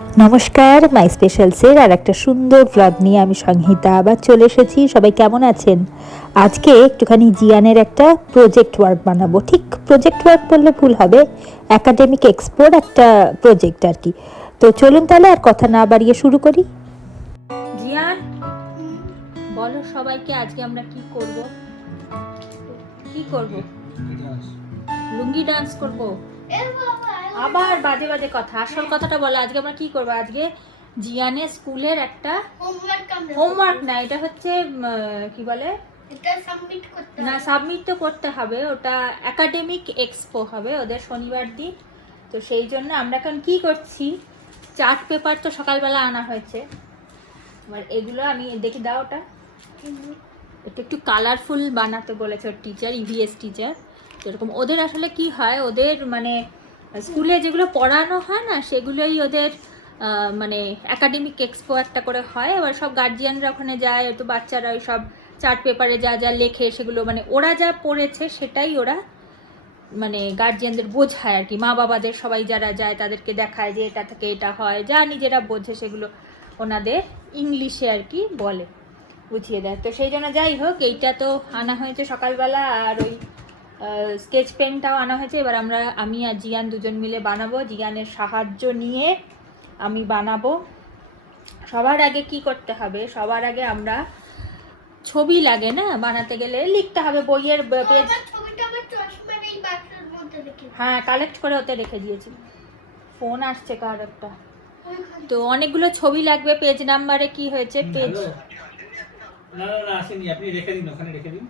নমস্কার, মাই স্পেশালসের আর একটা সুন্দর ভ্লগ নিয়ে আমি সংহিতা আবার চলে এসেছি। সবাই কেমন আছেন? আজকে একটুখানি জিয়ানের একটা প্রজেক্ট ওয়ার্ক বানাবো। ঠিক প্রজেক্ট ওয়ার্ক বললে ভুল হবে, একাডেমিক এক্সপোর একটা প্রজেক্ট আর কি। তো চলুন তাহলে আর কথা না বাড়িয়ে শুরু করি। জিয়ান, বলো সবাইকে আজকে আমরা কি করব? কি করব? লুঙ্গি ডান্স করব? আবার বাজে বাজে কথা, আসল কথাটা বলো। আজকে আমরা কি করবো? আজকে জিয়ানের স্কুলের একটা হোমওয়ার্ক না, এটা হচ্ছে কি বলে না, সাবমিট তো করতে হবে। ওটা একাডেমিক এক্সপো হবে ওদের শনিবার দিন। তো সেই জন্য আমরা এখন কি করছি, চার্ট পেপার তো সকালবেলা আনা হয়েছে। এবার এগুলো আমি দেখি, দাও ওটা একটু কালারফুল বানাতে বলেছে ওর টিচার, ইভিএস টিচার। এরকম ওদের আসলে কি হয়, ওদের মানে স্কুলে যেগুলো পড়ানো হয় না সেগুলোই ওদের মানে একাডেমিক এক্সপো একটা করে হয়। এবার সব গার্জিয়ানরা ওখানে যায়, একটু বাচ্চারা ওই সব চার্ট পেপারে যা যা লেখে সেগুলো মানে ওরা যা পড়েছে সেটাই ওরা মানে গার্জিয়ানদের বোঝায় আর কি। মা বাবাদের সবাই যারা যায় তাদেরকে দেখায় যে এটা থেকে এটা হয়, যা নিজেরা বোঝে সেগুলো ওনাদের ইংলিশে আর কি বলে, বুঝিয়ে দেয়। তো সেই জন্য যাই হোক, এইটা তো আনা হয়েছে সকালবেলা, আর ওই স্কেচ পেনটাও আনা হয়েছে। এবার আমি আর জিয়ান দুজন মিলে বানাবো, জিয়ানের সাহায্য নিয়ে আমি বানাবো। সবার আগে কি করতে হবে, সবার আগে আমরা ছবি লাগে না বানাতে গেলে, লিখতে হবে বইয়ের পেজ। হ্যাঁ, কালেক্ট করে ওতে রেখে দিয়েছি। ফোন আসছে কার একটা। তো অনেকগুলো ছবি লাগবে, পেজ নাম্বারে কি হয়েছে পেজ। না না না, আসেনি, আপনি রেখে দিন, ওখানে রেখে দিন।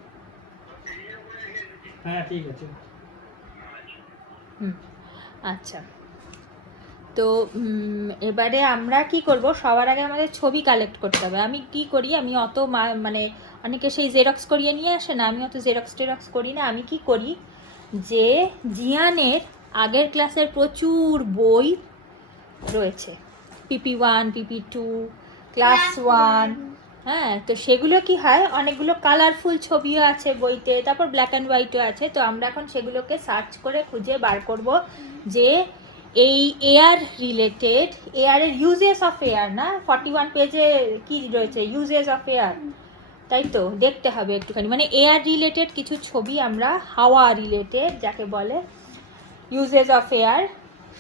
হ্যাঁ ঠিক আছে। আচ্ছা, তো এবারে আমরা কি করব, সবার আগে আমাদের ছবি কালেক্ট করতে হবে। আমি কি করি, আমি অত মানে অনেকে সেই জেরক্স করিয়ে নিয়ে আসে না, আমি অত জেরক্স করি না। আমি কি করি যে জিয়ানের আগের ক্লাসের প্রচুর বই রয়েছে, PP1, PP2, ক্লাস 1। হ্যাঁ, তো সেগুলো কি হয়, অনেকগুলো কালারফুল ছবিও আছে বইতে, তারপর ব্ল্যাক অ্যান্ড হোয়াইটও আছে। তো আমরা এখন সেগুলোকে সার্চ করে খুঁজে বার করব যে এই এয়ার রিলেটেড, এয়ারের ইউজেস অফ এয়ার না, 41 পেজে কি রয়েছে, ইউজেস অফ এয়ার, তাই তো দেখতে হবে একটুখানি। মানে এয়ার রিলেটেড কিছু ছবি আমরা, হাওয়া রিলেটেড যাকে বলে, ইউজেস অফ এয়ার,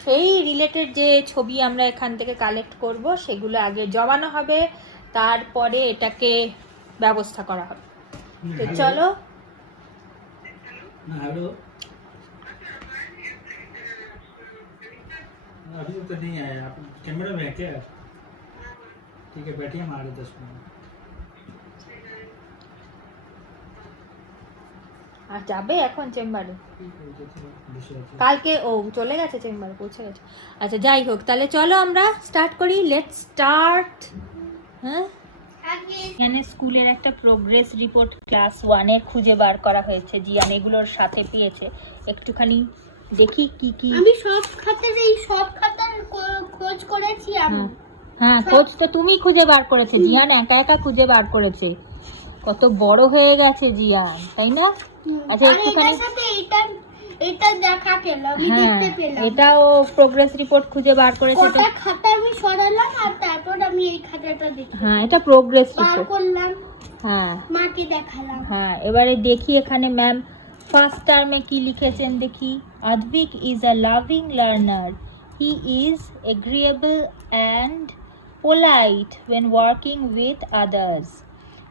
সেই রিলেটেড যে ছবি আমরা এখান থেকে কালেক্ট করব সেগুলো আগে জমানো হবে, তারপরে এটাকে ব্যবস্থা করা হবে। তো চলো। हेलो, अभी तो नहीं आया। आप कैमरा में है क्या? ठीक है, बैठिए, हम आ रहे 10 मिनट। আর যাবে এখন চেম্বারে? কালকে ও চলে গেছে, চেম্বারে পৌঁছে গেছে। আচ্ছা যাই হোক, তাহলে চলো আমরা স্টার্ট করি। Let's start. হ্যাঁ, এখানে স্কুলের একটা প্রোগ্রেস রিপোর্ট ক্লাস 1-এ খুঁজে বার করা হয়েছে। জিয়ান এগুলোর সাথে পেয়েছে, একটুখানি দেখি কি কি। আমি সব খাতার খোঁজ করেছি আমি। হ্যাঁ, খোঁজ তো তুমি খুঁজে বার করেছে, জিয়ান একা একা খুঁজে বার করেছে। কত বড় হয়ে গেছে জিয়ান, তাই না? আচ্ছা একটুখানি এটা দেখা পেলাম, আমি দেখতে পেলাম। এটাও প্রোগ্রেস রিপোর্ট খুঁজে বার করেছে। কটা খাতা আমি সরালাম আর তারপর আমি এই খাতাটা দেখি। হ্যাঁ, এটা প্রোগ্রেস বার রিপোর্ট করলাম, হ্যাঁ মাকে দেখালাম। হ্যাঁ, এবারে দেখি এখানে ম্যাম ফার্স্ট টার্মে কি লিখেছেন দেখি। Advik is a loving learner, he is agreeable and polite when working with others.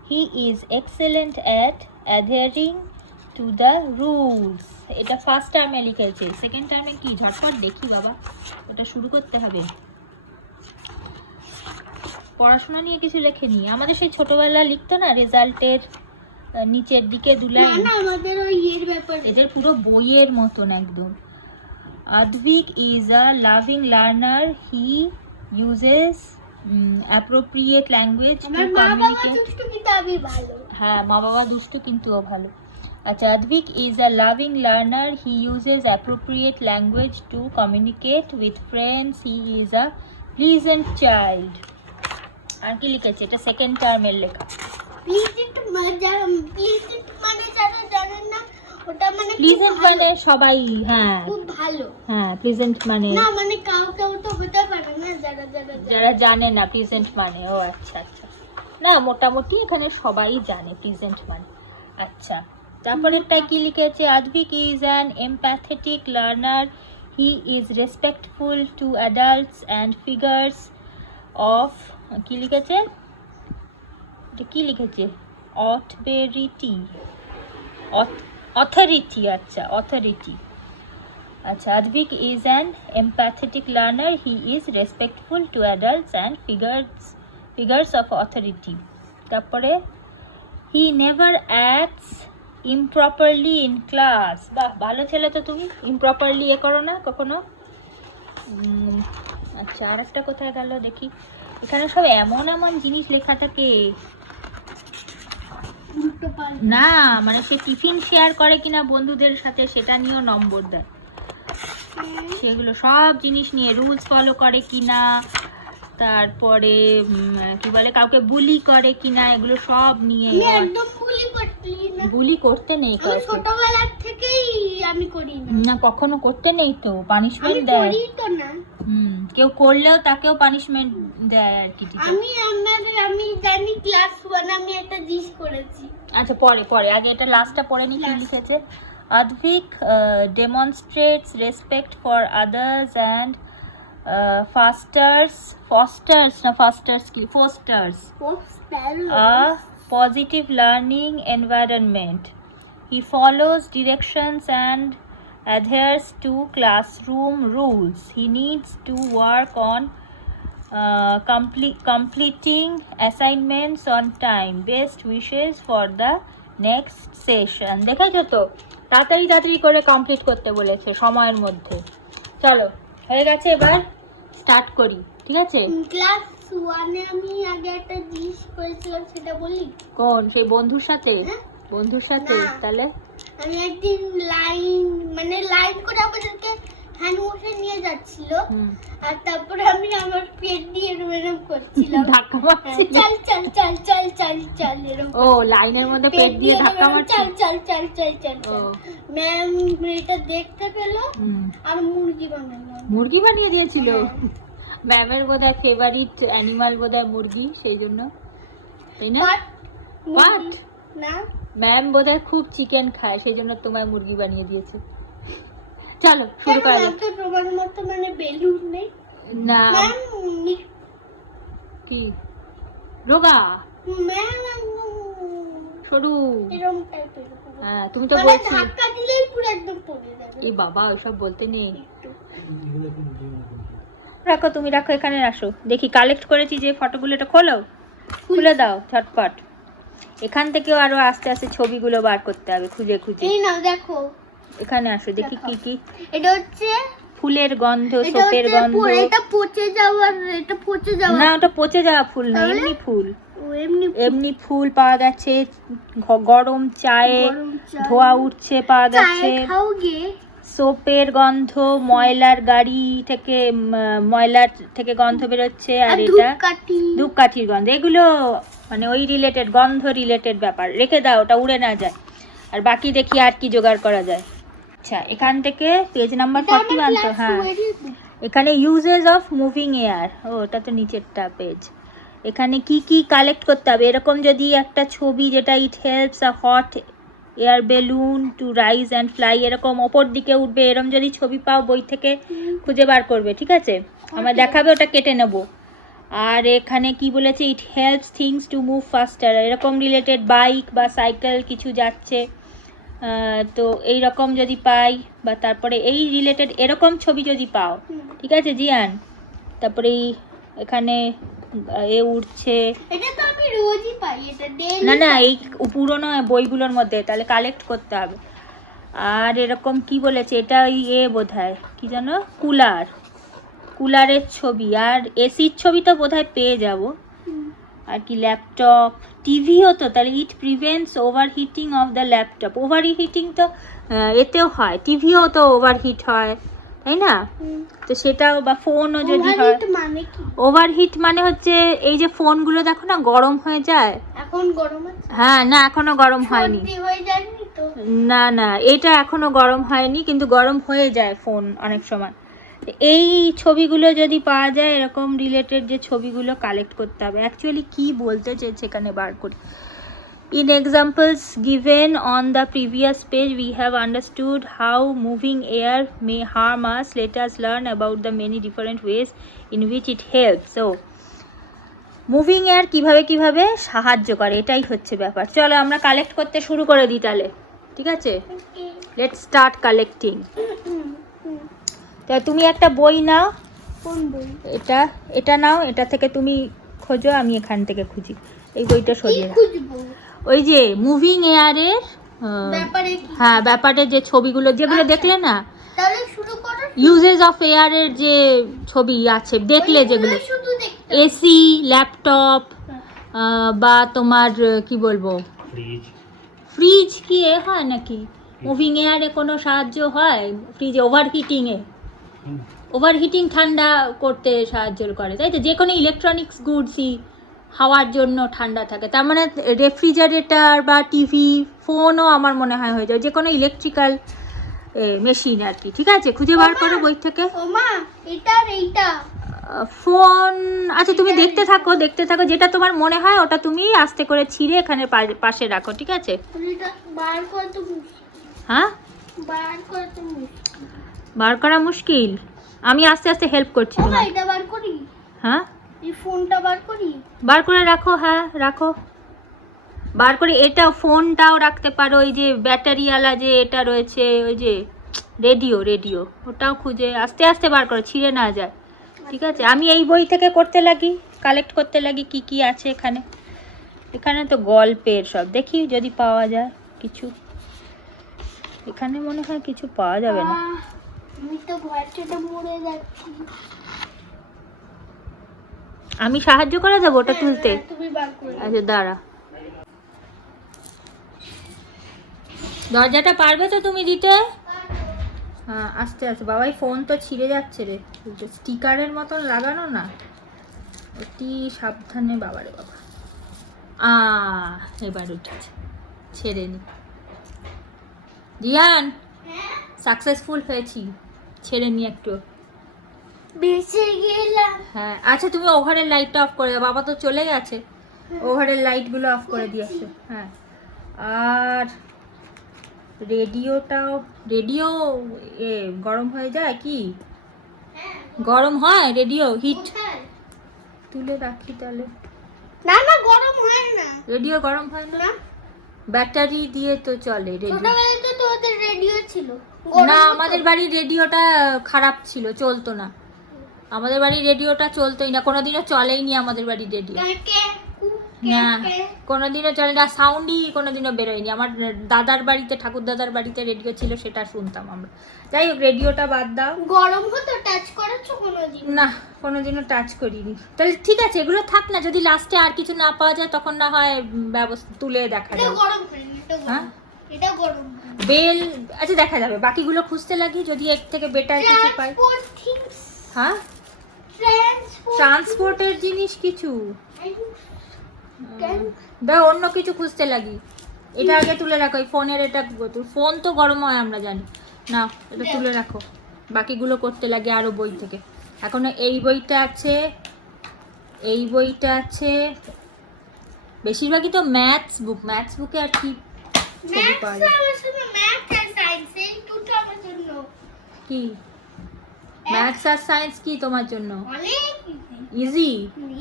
He is excellent at adhering to the rules. এটা ফার্স্ট টার্মে লিখেছে। সেকেন্ড টার্মে কি, ঝটপট দেখি বাবা, ওটা শুরু করতে হবে। পড়াশোনা নিয়ে কিছু লেখেনি, আমাদের সেই ছোটবেলা লিখতো না রেজাল্টের নিচের দিকে দুলাই, না আমাদের ওই এর ব্যাপারে, এদের পুরো বইয়ের মতন একদম। Advik is a loving learner. He uses appropriate language to আমার মা বাবা communicate. দুষ্টু কিন্তু আমি ভালো। হ্যাঁ, মা বাবা দুষ্টু কিন্তু ও ভালো। আচ্ছা, Advik is a loving learner. He uses appropriate language to communicate with friends. He is a pleasant child. আর কি লিখেছে, এটা সেকেন্ড টার্মের লেখা। প্লিজেন্ট মানে যারা জানেন না, ওটা মানে খুব প্লিজেন্ট ভালো, মানে সবাই, হ্যাঁ খুব ভালো। হ্যাঁ প্লিজেন্ট মানে না মানে কাউ কাউ তো হতে পারে না, যারা যারা যারা জানে না প্লিজেন্ট মানে, ও আচ্ছা আচ্ছা, না মোটামুটি এখানে সবাই জানে প্লিজেন্ট মানে। আচ্ছা, তারপরেরটা কি লিখেছে, Advik is an empathetic learner, he is respectful to adults and figures of, কি লিখেছে, এটা কি লিখেছে, অথরিটি, আচ্ছা অথরিটি। আচ্ছা, Advik is an empathetic learner. He is respectful to adults and figures of authority. তারপরে he never acts improperly in class. বাহ, ভালো ছেলে তো তুমি, improperly এ করো না কখনো। আচ্ছা, আরেকটা কোথায় গেল দেখি, এখানে সব এমন এমন জিনিস লেখা থাকে, উল্টো পাল্টা। না মানে সে টিফিন শেয়ার করে কিনা বন্ধুদের সাথে সেটা নিয়েও নম্বর দেয়, সেগুলো সব জিনিস নিয়ে, রুলস ফলো করে কিনা, তারপরে কি বলে কাউকে বুলি করে কিনা, এগুলো সব নিয়ে। আমি একদম ভুলই করতে না, বুলি করতে নেই আমি কাউকে, ছোটবেলার থেকেই আমি করি না, না কখনো করতে নেই তো, আমি পানিশমেন্ট দেয়। করি তো না। কেউ করলেও তাকেও পানিশমেন্ট দেয় আর কি teacher। আমি জানি ক্লাস 1 আমি একটা জিনিস করেছি। আচ্ছা পরে পরে, আগে এটা লাস্টটা পড়ে নি, কি লিখেছে, Advik demonstrates respect for others and fosters a positive learning environment. He follows directions and adheres to classroom rules. He needs to work on completing assignments on time. Best wishes for the next session. দেখেছো তো, তাড়াতাড়ি তাড়াতাড়ি করে complete করতে বলেছে সময়ের মধ্যে। চলো হয়ে গেছে, এবার স্টার্ট করি, ঠিক আছে। ক্লাস 1 এ আমি আগে একটা জিনিস করেছিলাম, সেটা বলি। কোন, সেই বন্ধুর সাথে? হ্যাঁ? বন্ধুর সাথে? না। তাহলে আমি একদিন লাইন করে আমাদেরকে হ্যান্ড ওয়াশে নিয়ে যাচ্ছিল, আর তারপরে আমি আমার পেট দিয়ে এরকম করছিলাম, ধাক্কা মারছি, চল চল চল চল চল চল এরকম। ও লাইনের মধ্যে পেট দিয়ে ধাক্কা মারছি, চল চল চল চল চল ও ম্যাম এটা দেখতে পেলো আর মুরগি বানালো, মুরগি বানিয়ে দিয়েছিল। ম্যামের বোধহয় ফেভারিট অ্যানিমাল বোধহয় মুরগি, সেই জন্য, তাই না? বাট না, ম্যাম বোধহয় খুব চিকেন খায়, সেই জন্য তোমায় মুরগি বানিয়ে দিয়েছে। চলো শুরু করা যাক। তোমার মতো মানে বেলুন নেই না ম্যাম, কি রোগা ম্যাম সরু, এরকম টাইপের, হ্যাঁ তুমি তো মানে বলছি। ধাক্কা দিলেই পুরো একদম পড়ে যাবে। এই বাবা ওইসব বলতে নেই, একটু। রাখো তুমি, রাখো এখানে, রাখো দেখি কালেক্ট করেছি যে ফটোগুলো, এটা খোলো, খুলে দাও ঝটপট। এখান থেকেও আরো আস্তে আস্তে ছবিগুলো বার করতে হবে খুঁজে খুঁজে। এই নাও দেখো, এখানে আসো দেখি কি কি, এটা হচ্ছে ফুলের গন্ধ, এটা সোপের হচ্ছে গন্ধ, এটা পচে যাওয়ার, এটা পচে যাওয়ার, না ওটা পচে যাওয়া ফুল না, তাহলে? এমনি ফুল, ও এমনি এমনি ফুল পাওয়া গেছে, গরম চায়ে গরম চা, ধোয়া উঠছে পাওয়া গেছে, চায়ে খাও গে, সোপের গন্ধ, ময়লার গাড়ি থেকে ময়লার থেকে গন্ধ বেরোচ্ছে, আর আর এটা ধূপকাঠি, ধূপকাঠির গন্ধ, এগুলো মানে ওই রিলেটেড, গন্ধ রিলেটেড ব্যাপার, রেখে দাও ওটা উড়ে না যায়। আর বাকি দেখি আর কি জোগাড় করা যায়। আচ্ছা এখান থেকে পেজ নাম্বার 41 তো, হ্যাঁ এখানে ইউজেস অফ মুভিং এয়ার, ও ওটা তো নিচেরটা পেজ। এখানে কি কি কালেক্ট করতে হবে, এরকম যদি একটা ছবি যেটা it helps a hot air balloon to rise and fly, এরকম ওপর দিকে উঠবে, এরকম যদি ছবি পাও বই থেকে খুঁজে বার করবে, ঠিক আছে, আমার দেখাবে, ওটা কেটে নেব। আর এখানে কি বলেছে, it helps things to move ফাস্টার, এরকম রিলেটেড বাইক বা সাইকেল কিছু যাচ্ছে, তো এই রকম যদি পাই, বা তারপরে এই রিলেটেড এরকম ছবি যদি পাও, ঠিক আছে জিয়ান, তারপরে এখানে এ উঠছে, এটা তো আমি রোজই পাই, এটা ডেইলি না না এই পুরোনো বইগুলোর মধ্যে, তাহলে কালেক্ট করতে হবে। আর এরকম কি বলেছে, এটা ওই বোধহয় কি জানো, কুলারের ছবি, আর এসির ছবি তো বোধহয় পেয়ে যাব। আর কি ল্যাপটপ, টিভিও তো, তাহলে ইট prevents overheating of the laptop, overheating তো এতেও হয়, টিভিও তো ওভারহিট হয় তাই না, তো সেটাও, বা ফোনও যদি হয়। মানে কি, ওভারহিট মানে হচ্ছে এই যে ফোনগুলো দেখো না গরম হয়ে যায়, এখন গরম আছে, হ্যাঁ না এখনো গরম হয়নি, সর্দি হয়ে যায়নি তো, তো না না, এটা এখনো গরম হয়নি, কিন্তু গরম হয়ে যায় ফোন অনেক সময়। এই ছবিগুলো যদি পাওয়া যায়, এরকম রিলেটেড যে ছবিগুলো কালেক্ট করতে হবে। অ্যাকচুয়ালি কি বলতে চেয়েছে এখানে বার করি। In examples given on the previous page, we have understood how moving air may harm us. Let us learn about the many different ways in which it helps. So, moving air কিভাবে কিভাবে সাহায্য করে, এটাই হচ্ছে ব্যাপার। চলো আমরা collect করতে শুরু করে দিই তাহলে, ঠিক আছে? Let's start collecting. তা তুমি একটা বই নাও, কোন বই? এটা নাও, এটা থেকে তুমি খোঁজো, আমি এখান থেকে খুঁজি। এই বইটা কি সরিয়ে রাখ। খুঁজবো? ওই যে মুভিং এয়ারের ব্যাপারে কি? হ্যাঁ, ব্যাপারে যে ছবিগুলো যেগুলো আচ্ছা। দেখলে না, তাহলে শুরু করো। ইউজেস অফ এয়ারের যে ছবি আছে দেখলে, যেগুলো ওইগুলোই শুধু দেখতে। এসি, ল্যাপটপ বা তোমার কি বলবো, फ्रिज ফ্রিজ কি এ হয় নাকি মুভিং এয়ারে কোনো সাহায্য হয়? ফ্রিজে ওভারহিটিং ঠান্ডা করতে সাহায্য করে, তাই তো? যে কোনো ইলেকট্রনিক্স গুডসই হাওয়ার জন্য ঠান্ডা থাকে। তার মানে রেফ্রিজারেটর বা টিভি, ফোনও আমার মনে হয় হয়ে যায়, যে কোনো ইলেকট্রিক্যাল মেশিন আর কি। ঠিক আছে, খুঁজে বার করো বই থেকে। ও মা, এটা আর এইটা। ফোন, আচ্ছা তুমি দেখতে থাকো, যেটা তোমার মনে হয় ওটা তুমি আস্তে করে ছিঁড়ে এখানে পাশে রাখো, ঠিক আছে? এটা বার করতে মুশকিল। হ্যাঁ, বার করতে মুশকিল। বার করা মুশকিল, আমি আস্তে আস্তে হেল্প করছি ও মা, তোমার। এটা বার করি? হ্যাঁ, এই ফোনটা বার করি? বার করে রাখো, হ্যাঁ রাখো, বার করে। এটা ফোনটাও রাখতে পারো, ওই যে ব্যাটারিওয়ালা যে এটা রয়েছে, ওই যে রেডিও, ওটাও খুঁজে আস্তে আস্তে বার করো, ছিঁড়ে না যায়, ঠিক আছে? আমি এই বই থেকে করতে লাগি, কালেক্ট করতে লাগি কি কি আছে এখানে। এখানে তো গল্পের সব, দেখি যদি পাওয়া যায় কিছু। এখানে মনে হয় কিছু পাওয়া যাবে না। আমি তো ভয় পেয়ে মরে যাচ্ছি। আমি সাহায্য করে দেবো ওটা তুলতে। হ্যাঁ, তুমি বার করে দাও। আচ্ছা দাঁড়া, দরজাটা পারবে তো তুমি দিতে? হ্যাঁ, আস্তে আস্তে। বাবাই ফোন তো ছিঁড়ে যাচ্ছে রে, স্টিকারের মতন লাগানো না, অতি সাবধানে। বাবারে বাবা, এবার উঠেছে, ছেড়ে নি। জিয়ান, সাকসেসফুল হয়েছি, ছেড়ে নি একটু। বেঁচে গেলাম। হ্যাঁ, আচ্ছা তুমি ওভারের লাইটটা অফ করে দাও, বাবা তো চলে গেছে, ওভারের লাইটগুলো অফ করে দিয়েছে। হ্যাঁ, আর রেডিও গরম হয়ে যায় কি? গরম হয় রেডিও, হিট। কোথায়? তুলে রাখি তাহলে। না না, গরম হয় না। রেডিও গরম হয় না, না, ব্যাটারি দিয়ে তো চলে রেডিও। ছোটবেলায় তো তোদের রেডিও ছিল। না, আমাদের বাড়ির রেডিওটা খারাপ ছিল, চলতো না। আমাদের বাড়ির রেডিওটা চলতোই না, কোনোদিনও চলেইনি আমাদের বাড়ির রেডিও। না, কোনোদিনও চলে না, সাউন্ডই কোনোদিনও বেরোয়নি। আমার দাদার বাড়িতে, ঠাকুর দাদার বাড়িতে রেডিও ছিল, সেটা শুনতাম আমরা। যাই হোক, রেডিওটা বাদ দাও। গরম হতো, টাচ করেছো কোনোদিন? না, কোনোদিনও টাচ করিনি। তাহলে ঠিক আছে, এগুলো থাক না, যদি লাস্টে আর কিছু না পাওয়া যায় তখন না হয় ব্যবস্থা তুলে দেখা এটা যাবে। গরম হয়নি, এটা হ্যাঁ, গরম। এটা গরম হয়নি। বেল, আচ্ছা দেখা যাবে, বাকিগুলো খুঁজতে লাগি, যদি এর থেকে বেটার কিছু পাই। Transport things. হ্যাঁ, Transport. ট্রান্সপোর্টের জিনিস কিছু বা অন্য কিছু খুঁজতে লাগি। এটা আগে তুলে রাখো, এই ফোনের এটা ফোন তো গরম হয় আমরা জানি না, এটা তুলে রাখো। বাকিগুলো করতে লাগে আরো বই থেকে। এখনো এই বইটা আছে, এই বইটা আছে, বেশিরভাগই তো ম্যাথস বুকে আর কি ছবি পাওয়া যায়? Maths আর science এই দুটো আমার জন্য কি ম্যাথস আর সায়েন্স কি তোমার জন্য অনেক ইজি?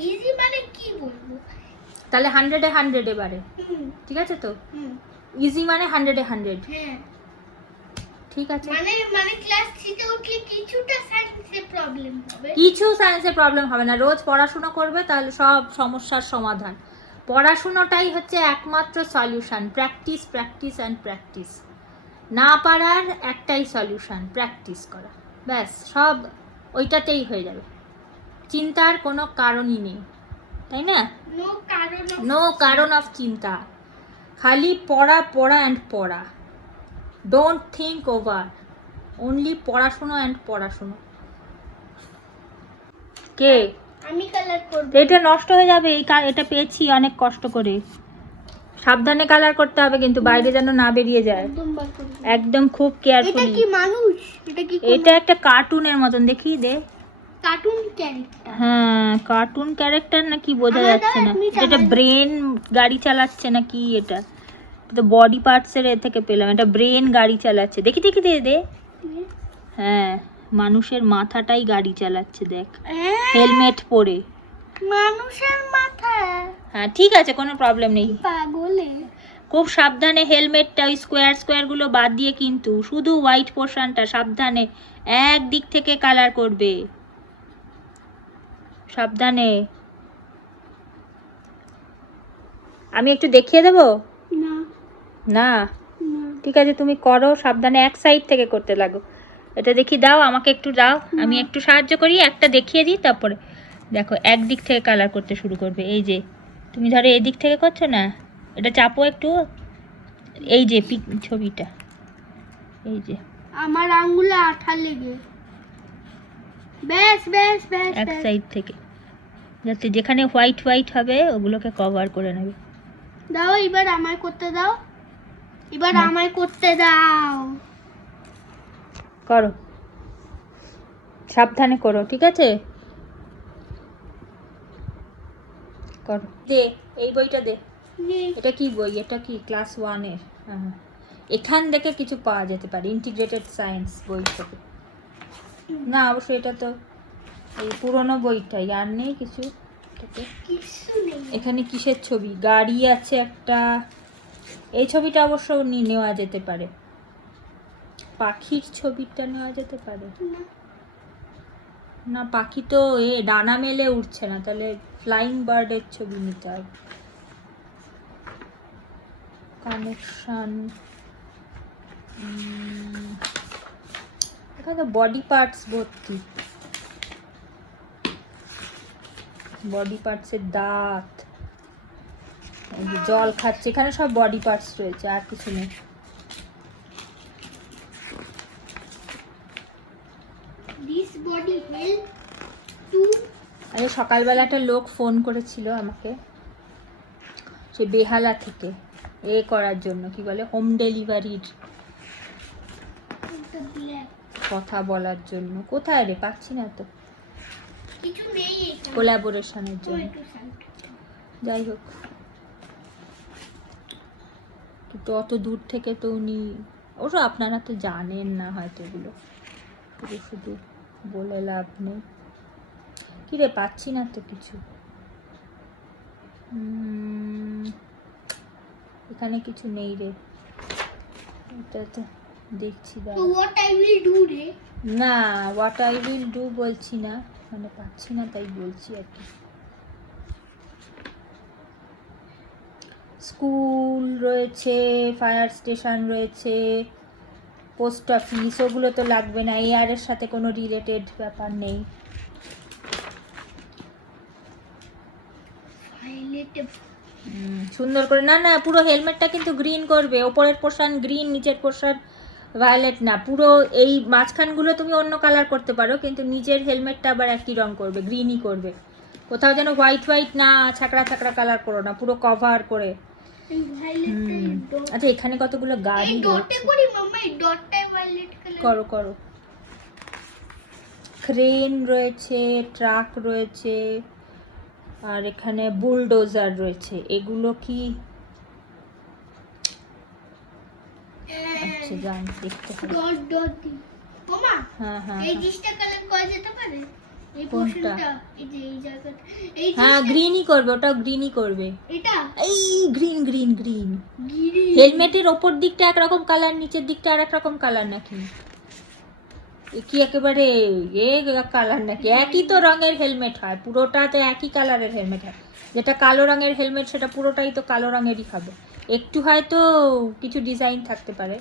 ইজি মানে কি বলবো? তাহলে 100-এ 100 এবারে, হুম, ঠিক আছে তো? হুম, ইজি মানে 100-এ 100, হ্যাঁ। ঠিক আছে? মানে ক্লাস 3 তে উঠলে কিছুটা সায়েন্সে প্রবলেম হবে। কিছু সায়েন্সের প্রবলেম হবে না, রোজ পড়াশোনা করবে, তাহলে সব সমস্যার সমাধান। পড়াশোনাটাই হচ্ছে একমাত্র solution, practice practice and practice. না পারার একটাই সলিউশন, প্র্যাকটিস করা, ব্যাস। সব ওইটাতেই হয়ে যাবে, চিন্তার কোনো কারণই নেই, তাই না? নো কারণ অফ চিন্তা, খালি পড়া অ্যান্ড পড়া। ডোন্ট থিঙ্ক ওভার, অনলি পড়াশুনো অ্যান্ড পড়াশুনো। কে? আমি কালার করব। এটা নষ্ট হয়ে যাবে, এটা পেয়েছি অনেক কষ্ট করে। সাবধানে কালার করতে হবে কিন্তু বাইরে যেন না বেরিয়ে যায়, একদম বার করে দিই। একদম খুব এটা কেয়ারফুলি। কি মানুষ? এটা কি এটা একটা কার্টুনের মতন, দেখি দে। Cartoon character? হ্যাঁ কার্টুন ক্যারেক্টার না কি বোঝা আমার যাচ্ছে না। দাও, আপনি এটা চালান। ব্রেন গাড়ি চালাচ্ছে না কি এটা? তো বডি পার্টস এর এ থেকে পেলাম, এটা ব্রেন গাড়ি চালাচ্ছে। দেখি দেখি দে দে। হ্যাঁ মানুষের মাথাটাই গাড়ি চালাচ্ছে দেখ, হেলমেট পরে। মানুষের মাথা? হ্যাঁ ঠিক আছে, কোনো প্রবলেম নেই। পাগলে। খুব সাবধানে হেলমেটটা ওই স্কোয়ার স্কোয়ার গুলো বাদ দিয়ে, কিন্তু শুধু হোয়াইট পোর্শনটা সাবধানে এক দিক থেকে কালার করবে, সাবধানে। আমি একটু দেখিয়ে দেবো? না না না ঠিক আছে, তুমি করো সাবধানে, এক সাইড থেকে করতে লাগো। এটা দেখি দাও, আমাকে একটু দাও, আমি একটু সাহায্য করি, একটা দেখিয়ে দিই, তারপরে দেখো একদিক থেকে কালার করতে শুরু করবে। এই যে তুমি ধরো এই দিক থেকে করছো না, এটা চাপো একটু, এই যে ছবিটা, এই যে আমার আঙ্গুলে আঠা লেগে। ব্যাস ব্যাস ব্যাস এক ব্যাস। সাইড থেকে, যাতে যেখানে হোয়াইট হোয়াইট হবে ওগুলোকে কভার করে নেবে। দাও এবার আমায় করতে দাও, এবার না। আমায় করতে দাও। করো সাবধানে করো, ঠিক আছে? করো দে, এই বইটা দে। এটা কি বই? এটা কি ক্লাস 1-এর? হ্যাঁ, এখান থেকে কিছু পাওয়া যেতে পারে, ইন্টিগ্রেটেড সায়েন্স বই থেকে। না অবশ্যই এটা তো এই পুরোনো বইটাই, আর নেই কিছু এটাতে। কিছু নেই। এখানে কিসের ছবি? গাড়ি আছে একটা, এই ছবিটা অবশ্য নেওয়া যেতে পারে, পাখির ছবিটা নেওয়া যেতে পারে। না। না পাখি তো এ ডানা মেলে উঠছে না, তাহলে ফ্লাইং বার্ডের ছবি নিতে হবে। কানেকশন, এখানে তো বডি পার্টস ভর্তি, বডি পার্টসের দাঁত, এই যে জল খাচ্ছে, এখানে সব বডি পার্টস রয়েছে, আর কিছু নেই। This body help to আরে সকালবেলা একটা লোক ফোন করেছিল আমাকে, সে বেহালা থেকে, এ করার জন্য, কি বলে, হোম ডেলিভারির the black. কথা বলার জন্য। কোথায় রে, পাচ্ছি না তো, কিছু নেই এখানে। কোলাবোরেশনের জন্য। একটু শান্ত। যাই হোক, কিন্তু অত দূর থেকে তো উনি, অবশ্য আপনারা তো জানেন না হয়তো এগুলো, শুধু শুধু বলে লাভ নেই। কি রে, পাচ্ছি না তো কিছু। এখানে কিছু নেই রে, এটা তো দেখছি So দাঁড়া। what I will do রে? না হোয়াট আই উইল ডু বলছি না, মানে পাচ্ছি না তাই বলছি আর কি। স্কুল রয়েছে, ফায়ার স্টেশন রয়েছে, পোস্ট অফিস, ওগুলো তো লাগবে না, এয়ারের সাথে কোনো রিলেটেড ব্যাপার নেই। Violet. সুন্দর করে, না না পুরো হেলমেটটা কিন্তু গ্রিন করবে, ওপরের পোর্শন গ্রিন, নিচের পোর্শন ভায়োলেট না, পুরো এই মাঝখানগুলো তুমি অন্য কালার করতে পারো, কিন্তু নিচের হেলমেটটা আবার একই রং করবে, গ্রিনই করবে। কোথাও যেন হোয়াইট হোয়াইট না, ছাকড়া ছাকড়া কালার করো না, পুরো কভার করে। এই violet dot. আচ্ছা এখানে কতগুলো গাড়ি এই ডটে রয়েছে, করি মাম্মা, এই ডটটাই violet কালার। করো করো। ক্রেন রয়েছে, ট্রাক রয়েছে, আর এখানে বুলডোজার রয়েছে। এগুলো কি, আচ্ছা যান দেখতে হবে। ডট ডট দি। মাম্মা, হ্যাঁ হ্যাঁ এই জিনিসটা কালার করা যেতে পারে? এই কোনটা? পোর্শনটা, এই যে এই জায়গাটা, এই হ্যাঁ জিনিসটা- গ্রিনই করবে, ওটাও গ্রিনই করবে। এটা এই গ্রিন গ্রিন গ্রিন। গিরি। হেলমেটের ওপর দিকটা একরকম কালার, নিচের দিকটা আর এক রকম কালার নাকি? এ কি একেবারে এ কালার নাকি? একই তো রঙের হেলমেট হয়, পুরোটা তো একই কালারের হেলমেট হয়। যেটা কালো রঙের হেলমেট সেটা পুরোটাই তো কালো রঙেরই হবে, একটু হয়তো কিছু ডিজাইন থাকতে পারে।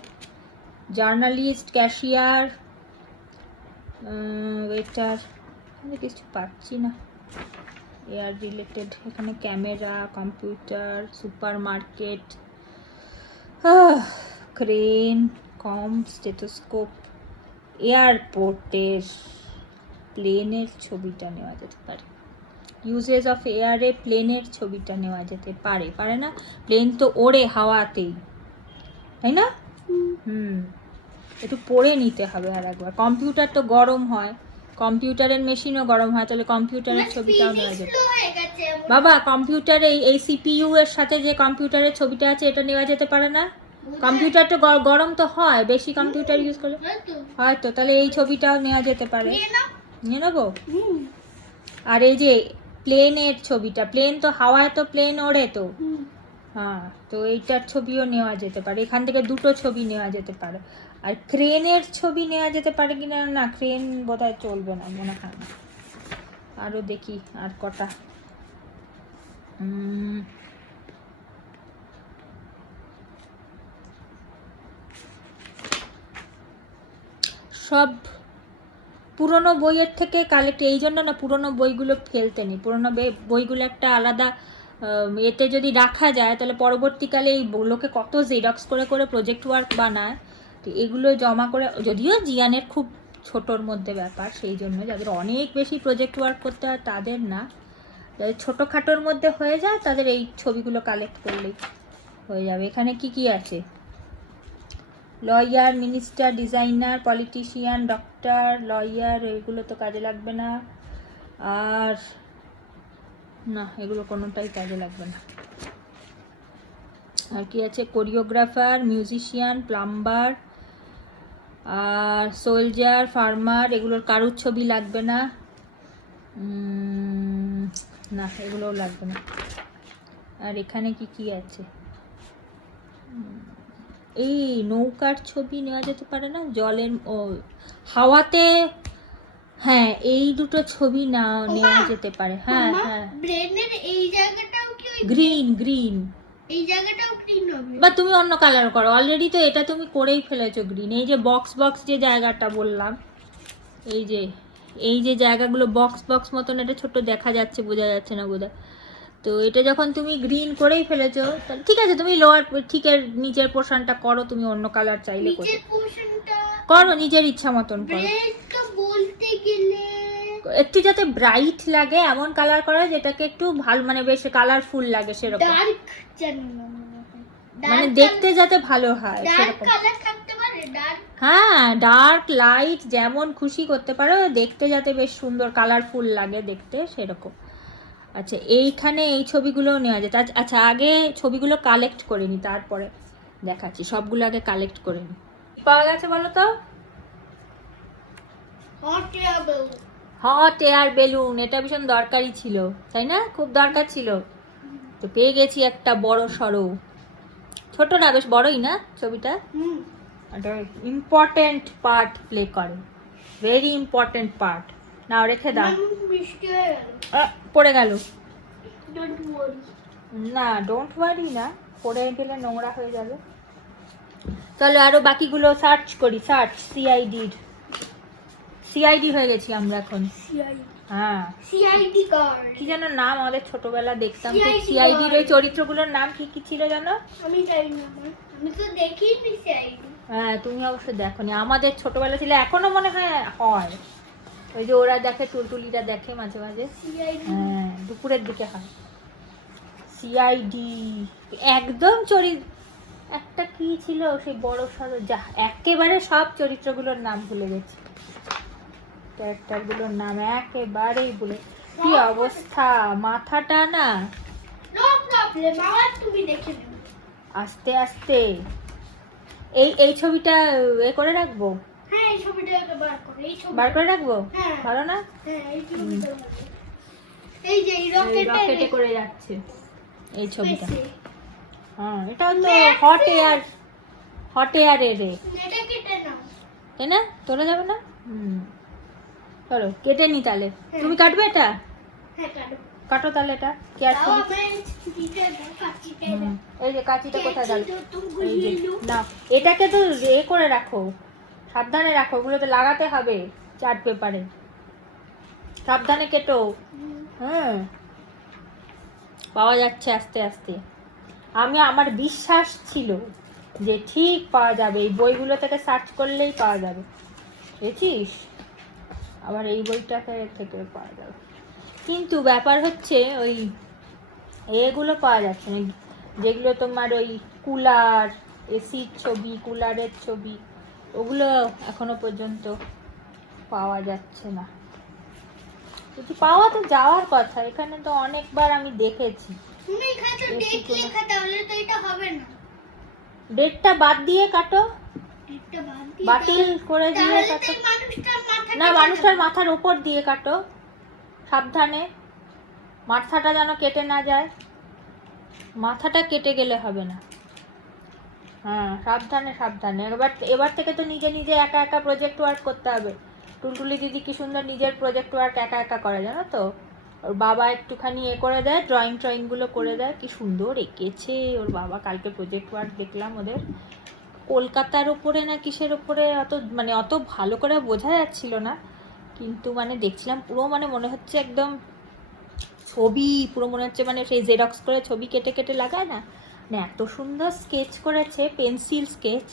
জার্নালিস্ট, ক্যাশিয়ার, ওয়েটার, আমি কিছু পাচ্ছি না এয়ার রিলেটেড। এখানে camera, computer, supermarket, crane, comb, stethoscope, এয়ারপোর্টের প্লেনের ছবিটা নেওয়া যেতে পারে। ইউজেস অফ এয়ারে প্লেনের ছবিটা নেওয়া যেতে পারে, পারে না? প্লেন তো ওড়ে হাওয়াতেই, তাই না? একটু পড়ে নিতে হবে আর একবার। কম্পিউটার তো গরম হয়, কম্পিউটারের মেশিনও গরম হয়, তাহলে কম্পিউটারের ছবিটাও নেওয়া যেতে পারে। বাবা কম্পিউটারে এই সিপিইউ এর সাথে যে কম্পিউটারের ছবিটা আছে এটা নেওয়া যেতে পারে না? কম্পিউটার তো গরম তো হয়, বেশি কম্পিউটার ইউজ করলে হয়তো, তাহলে এই ছবিটাও নেওয়া যেতে পারে। নিয়ে নেবো। আর এই যে প্লেনের ছবিটা, প্লেন তো হাওয়ায় তো প্লেন ওড়ে তো, হ্যাঁ, তো এইটার ছবিও নেওয়া যেতে পারে। এখান থেকে দুটো ছবি নেওয়া যেতে পারে। আর ক্রেনের ছবি নেওয়া যেতে পারে কিনা, না ক্রেন বোধহয় চলবে না, মনে হয় না। আরো দেখি আর কটা। সব পুরনো বইয়ের থেকে কালেক্ট, এই জন্য না পুরনো বইগুলো ফেলতে নেই। পুরনো বইগুলো একটা আলাদা এতে যদি রাখা যায় তাহলে পরবর্তীকালে এই লোকে কত জেরক্স করে করে প্রজেক্ট ওয়ার্ক বানায়, তো এগুলো জমা করে, যদিও জিয়ানের খুব ছোটোর মধ্যে ব্যাপার, সেই জন্য যাদের অনেক বেশি প্রজেক্ট ওয়ার্ক করতে হয় তাদের না, যাদের ছোটোখাটোর মধ্যে হয়ে যায় তাদের এই ছবিগুলো কালেক্ট করলেই হয়ে যাবে। এখানে কি কি আছে? Lawyer, minister, designer, politician, doctor, lawyer, এগুলো তো কাজে লাগবে না। আর না, এগুলো কোনোটাই কাজে লাগবে না। আর কি আছে? কোরিওগ্রাফার, মিউজিশিয়ান, প্লাম্বার, আর সোলজার, ফার্মার, এগুলোর কারুর ছবি লাগবে না। না, এগুলোও লাগবে না। আর এখানে কি কি আছে? এই নৌকার ছবি নেওয়া যেতে পারে না, জলের হাওয়াতে, হ্যাঁ এই দুটো ছবি নেওয়া যেতে পারে। হ্যাঁ হ্যাঁ, ব্রেনের এই জায়গাটাও কি গ্রিন গ্রিন, এই জায়গাটাও গ্রিন হবে? বা তুমি অন্য কালার করো, অলরেডি তো এটা তুমি করেই ফেলেছো গ্রিন। এই যে বক্স বক্স যে জায়গাটা বললাম, এই যে জায়গাগুলো বক্স বক্স মতন, এটা ছোট দেখা যাচ্ছে, বোঝা যাচ্ছে না বোধহয়। তো এটা যখন তুমি গ্রিন করেই ফেলেছো, তাহলে ঠিক আছে, তুমি লোয়ার ঠিকের নিচের পোর্শনটা করো, তুমি অন্য কালার চাইলে করো, নিজের ইচ্ছা মতন করো। বলতে গেলে একটু যাতে ব্রাইট লাগে এমন কালার করা, যেটাকে একটু ভালো, মানে বেশ কালারফুল লাগে সেরকম, মানে দেখতে যাতে ভালো হয় সেরকম। হ্যাঁ, ডার্ক লাইট যেমন খুশি করতে পারো, দেখতে যাতে বেশ সুন্দর কালারফুল লাগে দেখতে সেরকম। আচ্ছা, এইখানে এই ছবিগুলো নেওয়া যেত। আচ্ছা, আগে ছবিগুলো কালেক্ট করে নি, তারপরে দেখাচ্ছি। সবগুলো আগে কালেক্ট করে নি। পাওয়া গেছে বলো তো? Hot air balloon. এটা ভীষণ দরকারি ছিল, তাই না? খুব দরকার ছিল। তো পেয়ে গেছি একটা বড় সড়ো, ছোট না বেশ বড়ই না ছবিটা। একটা ইম্পর্টেন্ট পার্ট প্লে করে, ভেরি ইম্পর্টেন্ট পার্ট। নাও রেখে দাও। পড়ে গেল না, ডোন্ট ওয়ারি না, পড়ে গেলে নোংরা হয়ে যাবে। তাহলে আরো বাকিগুলো সার্চ করি। সার্চ সিআইডি হয়ে গেছি আমরা এখন। হ্যাঁ, সিআইডি কার্ড কি যেন নাম, আমাদের ছোটবেলা দেখতাম তো সিআইডির ওই চরিত্রগুলোর নাম কি কি ছিল জানো? আমি জানি না, আমি তো দেখিনি সিআইডি। হ্যাঁ, তুমি অবশ্য দেখোনি, আমাদের ছোটবেলা ছিল, এখনো মনে হয় হয়। ওই যে ওরা দেখে, টুলটুলিরা দেখে মাঝে মাঝে, হ্যাঁ দুপুরের দিকে হয়। সিআইডি একদম একটা কি ছিল সেই বড় সড়ো, যা একেবারে সব চরিত্রগুলোর নাম ভুলে গেছি, ক্যারেক্টারগুলোর নাম একেবারেই ভুলে। কি অবস্থা, মাথাটা না। নো প্রবলেম, আবার তুমি দেখে নেবে আস্তে আস্তে। এই ছবিটা করে রাখবো। হ্যাঁ, এই ছবিটা বার করে রাখবো। হ্যাঁ, ভালো না? হ্যাঁ, এই ছবিটা এই যে রকেটে করে যাচ্ছে এই ছবিটা। হ্যাঁ, এটা তো হট এয়ারে রে, এটা কেটে নাও, তাই না? তোরা যাবে না? চলো কেটে নি তাহলে। তুমি কাটবে এটা? হ্যাঁ কাটো তাহলে এটা কেয়ারফুলি। এই যে কাঁচিটা কোথায় গেল? এই যে না, এটাকে তো করে রাখো, সাবধানে রাখো, ওগুলো তো লাগাতে হবে চার্ট পেপারে, সাবধানে কেটো। পাওয়া যাচ্ছে আস্তে আস্তে। আমার বিশ্বাস ছিল যে ঠিক পাওয়া যাবে, এই বইগুলো থেকে সার্চ করলেই পাওয়া যাবে। দেখছিস, আবার এই বইটাকে থেকে পাওয়া যাবে। কিন্তু ব্যাপার হচ্ছে ওই এগুলো পাওয়া যাচ্ছে না, যেগুলো তোমার ওই কুলার, এসির ছবি, কুলারের ছবি, ওগুলো এখনো পর্যন্ত পাওয়া যাচ্ছে না। কিন্তু পাওয়া তো যাওয়ার কথা, এখানে তো অনেকবার আমি দেখেছি। তুমি এখানে তো ডেট লেখা, তাহলে তো এটা হবে না। ডেটটা বাদ দিয়ে কাটো, ডেটটা বাদ দিয়ে বাতিল করে দিয়ে তাহলে তো কাটো। এই মানুষটার মাথা না, মানুষটার মাথার উপর দিয়ে কাটো, সাবধানে, মাথাটা যেন কেটে না যায়, মাথাটা কেটে গেলে হবে না। হ্যাঁ, সাবধানে সাবধানে। এবার থেকে তো নিজে নিজে একা একা প্রজেক্ট ওয়ার্ক করতে হবে। টুলটুলি দিদি কি সুন্দর নিজের প্রজেক্ট ওয়ার্ক একা একা করে, জানো তো? ওর বাবা একটুখানি করে দেয়, ড্রয়িংগুলো করে দেয়, কি সুন্দর এঁকেছে ওর বাবা। কালকে প্রজেক্ট ওয়ার্ক দেখলাম ওদের, কলকাতার ওপরে না কিসের ওপরে, অত ভালো করে বোঝা যাচ্ছিল না, কিন্তু দেখছিলাম পুরো মনে হচ্ছে একদম ছবি, পুরো মনে হচ্ছে সেই জেরক্স করে ছবি কেটে কেটে লাগায় না, এত সুন্দর স্কেচ করেছে, পেন্সিল স্কেচ,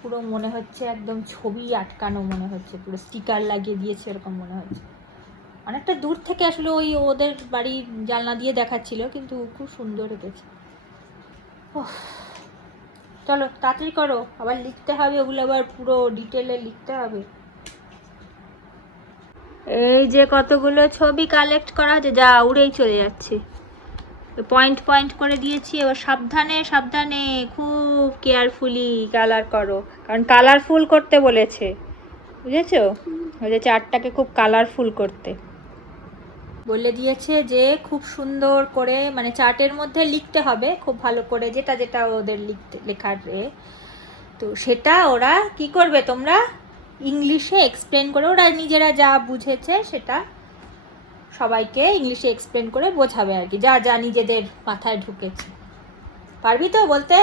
পুরো মনে হচ্ছে একদম ছবি আটকানো মনে হচ্ছে, পুরো স্টিকার লাগিয়ে দিয়েছে এরকম মনে হচ্ছে। অনেকটা দূর থেকে আসলে ওই ওদের বাড়ি জানলা দিয়ে দেখাচ্ছিল, কিন্তু খুব সুন্দর এঁকেছে। চলো তাড়াতাড়ি করো, আবার লিখতে হবে ওগুলো, আবার পুরো ডিটেলে লিখতে হবে। এই যে কতগুলো ছবি কালেক্ট করা হচ্ছে, যা উড়েই চলে যাচ্ছে। পয়েন্ট পয়েন্ট করে দিয়েছি, এবার সাবধানে সাবধানে খুব কেয়ারফুলি কালার করো, কারণ কালারফুল করতে বলেছে, বুঝেছো? ওই যে চার্টটাকে খুব কালারফুল করতে বলে দিয়েছে, যে খুব সুন্দর করে চার্টের মধ্যে লিখতে হবে খুব ভালো করে, যেটা যেটা ওদের লেখার তো সেটা ওরা কি করবে, তোমরা ইংলিশে এক্সপ্লেন করে, ওরা নিজেরা যা বুঝেছে সেটা সবাইকে ইংলিশে এক্সপ্লেন করে বোঝাবে আর কি, যা যা নিজেদের মাথায় ঢুকেছে। পারবি তো বলতে?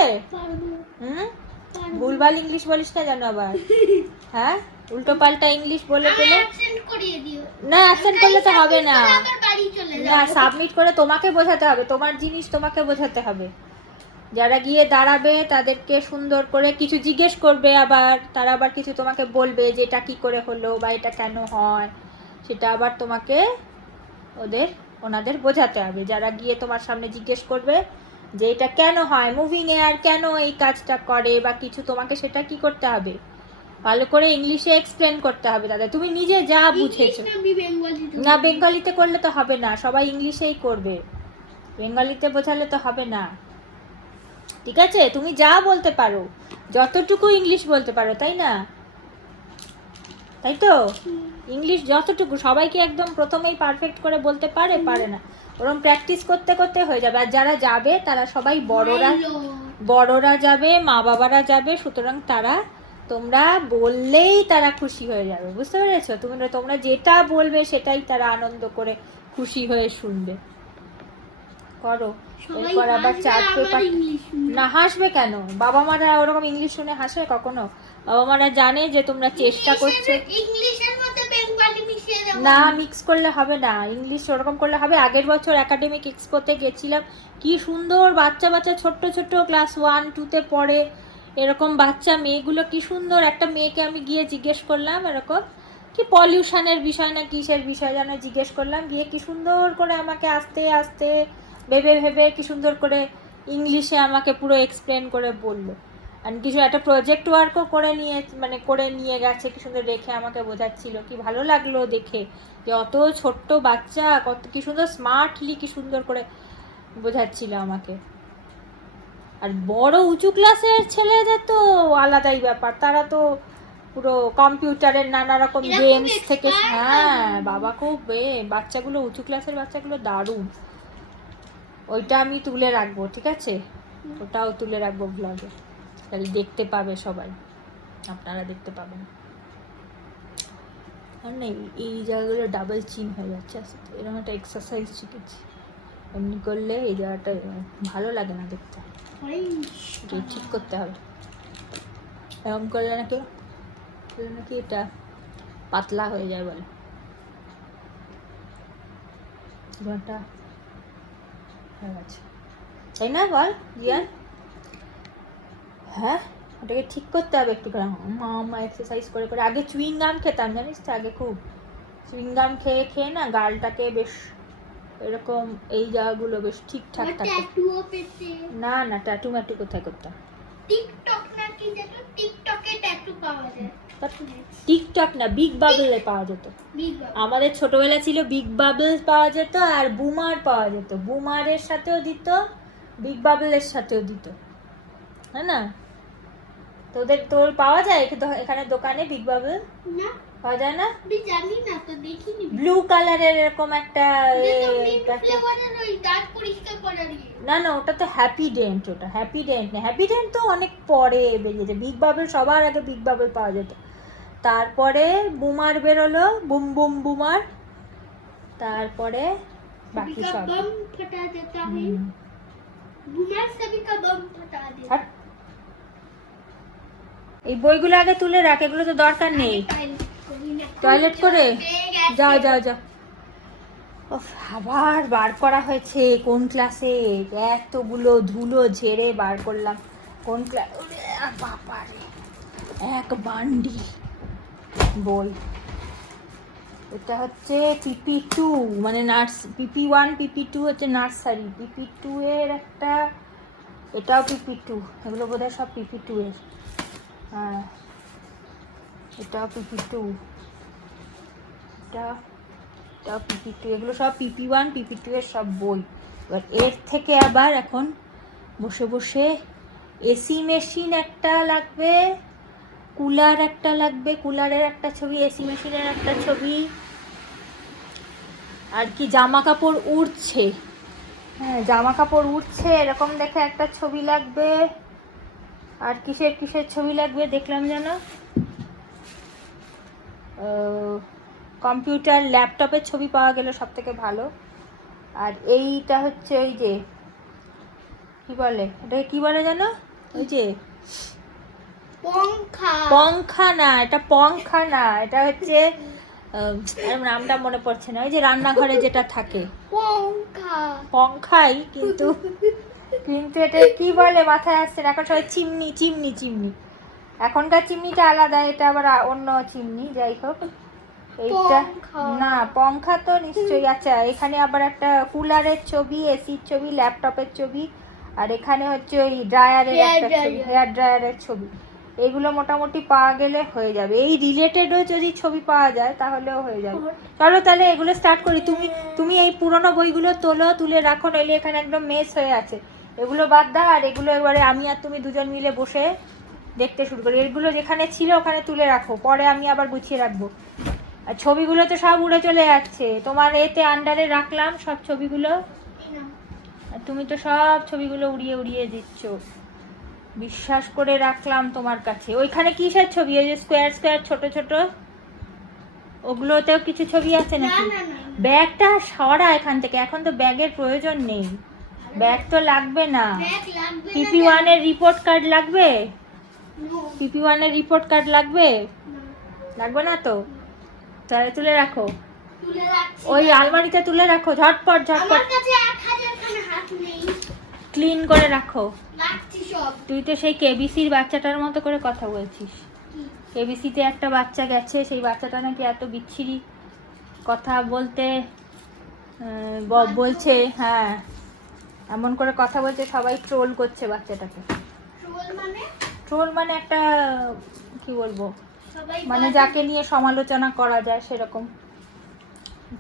ভুলভাল ইংলিশ বলিস না জানো আবার, হ্যাঁ? উল্টো পাল্টা ইংলিশ বলে পেলে না, অ্যাবসেন্ট করলে তো হবে না, না সাবমিট করে তোমাকে বোঝাতে হবে, তোমার জিনিস তোমাকে বোঝাতে হবে। যারা গিয়ে দাঁড়াবে তাদেরকে সুন্দর করে কিছু জিজ্ঞেস করবে, আবার তারা আবার কিছু তোমাকে বলবে যে এটা কি করে হলো বা এটা কেন হয়, সেটা আবার তোমাকে ওনাদের বোঝাতে হবে। যারা গিয়ে তোমার সামনে জিজ্ঞেস করবে যে এটা কেন হয়, মুভি নেয়ার কেন এই কাজটা করে বা কিছু, তোমাকে সেটা কি করতে হবে, ভালো করে ইংলিশে এক্সপ্লেন করতে হবে তাদের, তুমি নিজে যা বুঝেছো। না, বেঙ্গলিতে করলে তো হবে না, সবাই ইংলিশেই করবে, বেঙ্গলিতে বোঝালে তো হবে না, ঠিক আছে? তুমি যা বলতে পারো, যতটুকু ইংলিশ বলতে পারো, তাই না? তাই তো, ইংলিশ যতটুকু, সবাইকে একদম প্রথমেই পারফেক্ট করে বলতে পারে না, ওরকম প্র্যাকটিস করতে করতে হয়ে যাবে। আর যারা যাবে তারা সবাই বড়রা যাবে, মা বাবারা যাবে, সুতরাং তোমরা বললেই তারা খুশি হয়ে যাবে, বুঝতে পেরেছো? তোমরা যেটা বলবে সেটাই তারা আনন্দ করে খুশি হয়ে শুনবে। করো, এরপর আবার চার্ট পেপার। না, হাসবে কেন? বাবা মারা ওরকম ইংলিশ শুনে হাসে কখনো? বাবা মারা জানে যে তোমরা চেষ্টা করছো। না, মিক্স করলে হবে না, ইংলিশ ওরকম করলে হবে। আগের বছর একাডেমিক এক্সপোতে গেছিলাম, কি সুন্দর বাচ্চা ছোট্ট ছোট্ট ক্লাস 1-2-তে পড়ে এরকম বাচ্চা মেয়েগুলো, কি সুন্দর। একটা মেয়েকে আমি গিয়ে জিজ্ঞেস করলাম এরকম কি পলিউশনের বিষয় না কিসের বিষয় যেন জিজ্ঞেস করলাম, গিয়ে কি সুন্দর করে আমাকে আস্তে আস্তে ভেবে কি সুন্দর করে ইংলিশে আমাকে পুরো এক্সপ্লেন করে বললো। আর কিছু একটা প্রজেক্ট ওয়ার্কও করে নিয়ে গেছে, কি সুন্দর রেখে আমাকে বোঝাচ্ছিল, কি ভালো লাগলো দেখে, যে অত ছোট্ট বাচ্চা কি সুন্দর স্মার্টলি কি সুন্দর করে বোঝাচ্ছিল আমাকে। আর বড় উঁচু ক্লাসের ছেলেদের তো আলাদাই ব্যাপার, তারা তো পুরো কম্পিউটারের নানা রকম গেমস থেকে, হ্যাঁ বাবা, খুব বাচ্চাগুলো, উঁচু ক্লাসের বাচ্চাগুলো দারুণ। ওইটা আমি তুলে রাখবো, ঠিক আছে? ওটাও তুলে রাখবো ব্লগে, তাহলে দেখতে পাবে সবাই, আপনারা দেখতে পাবেন। আর না, এই জায়গাগুলো ডাবল চিন হয়ে যাচ্ছে, এরকম একটা এক্সারসাইজ শিখেছি, এমনি করলে এই জায়গাটা ভালো লাগে না দেখতে, ঠিক করতে হবে। এরকম করলে নাকি এটা পাতলা হয়ে যায় বলে, ঘন্টা হয়ে গেছে, তাই না বল জিয়ান? হ্যাঁ, ওটাকে ঠিক করতে হবে একটু করে। মা এক্সারসাইজ করে করে, আগে চুইং গাম খেতাম জানিস তো, আগে খুব চুইং গাম খেয়ে না গালটাকে বেশ এরকম এই জায়গাগুলো বেশ ঠিকঠাক থাকে। ট্যাটুও পেতে। না না, ট্যাটু ম্যাটু কোথায় করতাম? টিকটক নাকি যেটা টিকটকে ট্যাটু পাওয়া যায়। টিকটক না, বিগ বাবলে পাওয়া যেত। বিগ বাবা। আমাদের ছোটবেলা ছিল বিগ বাবল পাওয়া যেত আর বুমার পাওয়া যেত। বুমারের সাথেও দিত, বিগ বাবলের সাথেও দিত, হ্যাঁ না? তোর পাওয়া যায় এখানে দোকানে বিগ বাবল? না পাওয়া যায় না? আমি জানি না তো, দেখিনি। ব্লু কালারের এরকম একটা ফ্লেভারের ওই দাঁত পরিষ্কার করার ইয়ে। না না, ওটা তো হ্যাপি ডেন্ট। ওটা হ্যাপি ডেন্ট না, হ্যাপি ডেন্ট তো অনেক পরে বেরিয়েছে। বিগ বাবল সবার আগে বিগ বাবল পাওয়া যেত, তারপরে বুমার বেরোলো, বুম বুম বুমার, তারপরে বাকি सभी का সব। बम फटा देता है। হুম। बुमर सभी का बम फटा देता হাট। এই বইগুলো আগে তুলে রাখ, এগুলো তো দরকার নেই। টয়লেট করে যাও যাও যাও। উফ, আবার বার করা হয়েছে কোন ক্লাসে, এতগুলো ধুলো ঝেড়ে বার করলাম। কোন ক্লাস? বাবারে, এক বান্ডি বই। এটা হচ্ছে PP2, মানে PP1 PP2 হচ্ছে নার্সারি, PP2 এর একটা, এটাও PP2, এগুলো বোধহয় সব PP2 এর। হ্যাঁ, এটাও PP2, এটাও PP2, এগুলো সব PP1 PP2 এর সব বই। এবার এর থেকে আবার এখন বসে বসে এসি মেশিন একটা লাগবে, কুলার একটা লাগবে, কুলারের একটা ছবি, এসি মেশিনের একটা ছবি, আর কি জামা কাপড় উড়ছে, হ্যাঁ জামা কাপড় উড়ছে এরকম দেখে একটা ছবি লাগবে। আর কিসের কিসের ছবি লাগবে দেখলাম যেন, কম্পিউটার ল্যাপটপের ছবি পাওয়া গেল সব থেকে ভালো। আর এইটা হচ্ছে ওই যে কি বলে, এটাকে কি বলে যেন, ওই যে पंखा। পঙ্খা না, এটা পঙ্খা না, এটা হচ্ছে নামটা মনে পড়ছে না, ওই যে রান্নাঘরে যেটা থাকে पंखा। পঙ্খাই, কিন্তু কিন্তু এটা কি বলে মাথায় আসছে না। এখন সবাই চিমনি চিমনি চিমনি, এখনকার চিমনিটা আলাদা, এটা আবার অন্য চিমনি। যাই হোক, এইটা পঙ্খা। না, পঙ্খা তো নিশ্চয়ই। আচ্ছা, এখানে আবার একটা কুলারের ছবি, এসির ছবি, ল্যাপটপের ছবি, আর এখানে হচ্ছে ওই ড্রায়ারের একটা ছবি, হেয়ার ড্রায়ারের ছবি। এগুলো মোটামুটি পাওয়া গেলে হয়ে যাবে। এই রিলেটেডও যদি ছবি পাওয়া যায় তাহলেও হয়ে যাবে। চলো তাহলে এগুলো স্টার্ট করি। তুমি এই পুরনো বইগুলো তুলে রাখো, নইলে এখানে একদম মেস হয়ে আছে। এগুলো বাদ দাও, আর এগুলো এবারে আমি আর তুমি দুজন মিলে বসে দেখতে শুরু করি। এগুলো যেখানে ছিল ওখানে তুলে রাখো, পরে আমি আবার গুছিয়ে রাখবো। আর ছবিগুলো তো সব উড়ে চলে যাচ্ছে, তোমার এতে আন্ডারে রাখলাম সব ছবিগুলো, আর তুমি তো সব ছবিগুলো উড়িয়ে উড়িয়ে দিচ্ছ। বিশ্বাস করে রাখলাম তোমার কাছে। ওইখানে কিসের ছবি, ওই যে স্কোয়ার স্কোয়ার ছোট ছোট, ওগুলোতেও কিছু ছবি আছে নাকি? ব্যাগটা সরা এখান থেকে, এখন তো ব্যাগের প্রয়োজন নেই, ব্যাগ তো লাগবে না। PP1 এর রিপোর্ট কার্ড লাগবে? PP1 এর রিপোর্ট কার্ড লাগবে? লাগবে না তো, তাহলে তুলে রাখো, ওই আলমারিতে তুলে রাখো, ঝটপট ঝটপট ক্লিন করে রাখো। তুই তো সেই কেবিসির বাচ্চাটার মতো করে কথা বলছিস। কেবিসিতে একটা বাচ্চা গেছে, সেই বাচ্চাটা নাকি এত বিচ্ছিরি কথা বলতে বলছে, হ্যাঁ এমন করে কথা বলছে, সবাই ট্রোল করছে বাচ্চাটাকে। ট্রোল মানে একটা কি বলবো, মানে যাকে নিয়ে সমালোচনা করা যায় সেরকম,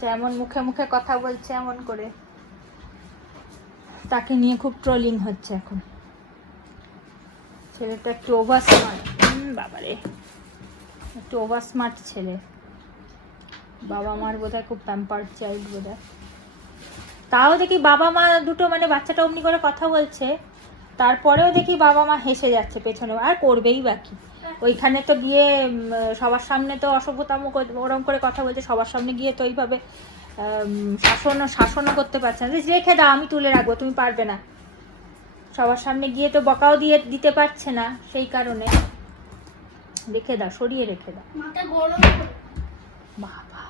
যেমন মুখে মুখে কথা বলছে এমন করে, তাকে নিয়ে খুব ট্রোলিং হচ্ছে এখন। ছেলেটা একটু ওভার স্মার্ট, বাবারে একটু ওভার স্মার্ট ছেলে, বাবা মার বোধহয় খুব প্যাম্পার্ড চাইল্ড বোধহয়। তাও দেখি বাবা মা দুটো, মানে বাচ্চাটা অমনি করে কথা বলছে, তারপরেও দেখি বাবা মা হেসে যাচ্ছে পেছনে, আর করবেই বাকি। ওইখানে তো গিয়ে সবার সামনে তো অসভ্যতাম ওরম করে কথা বলছে, সবার সামনে গিয়ে তো ওইভাবে শাসনও করতে পারছে না। রেখে দাও, আমি তুলে রাখবো, তুমি পারবে না। সবার সামনে গিয়ে তো বকাও দিতে পারছে না, সেই কারণে রেখে দাও, সরিয়ে রেখে দাও। বাবা,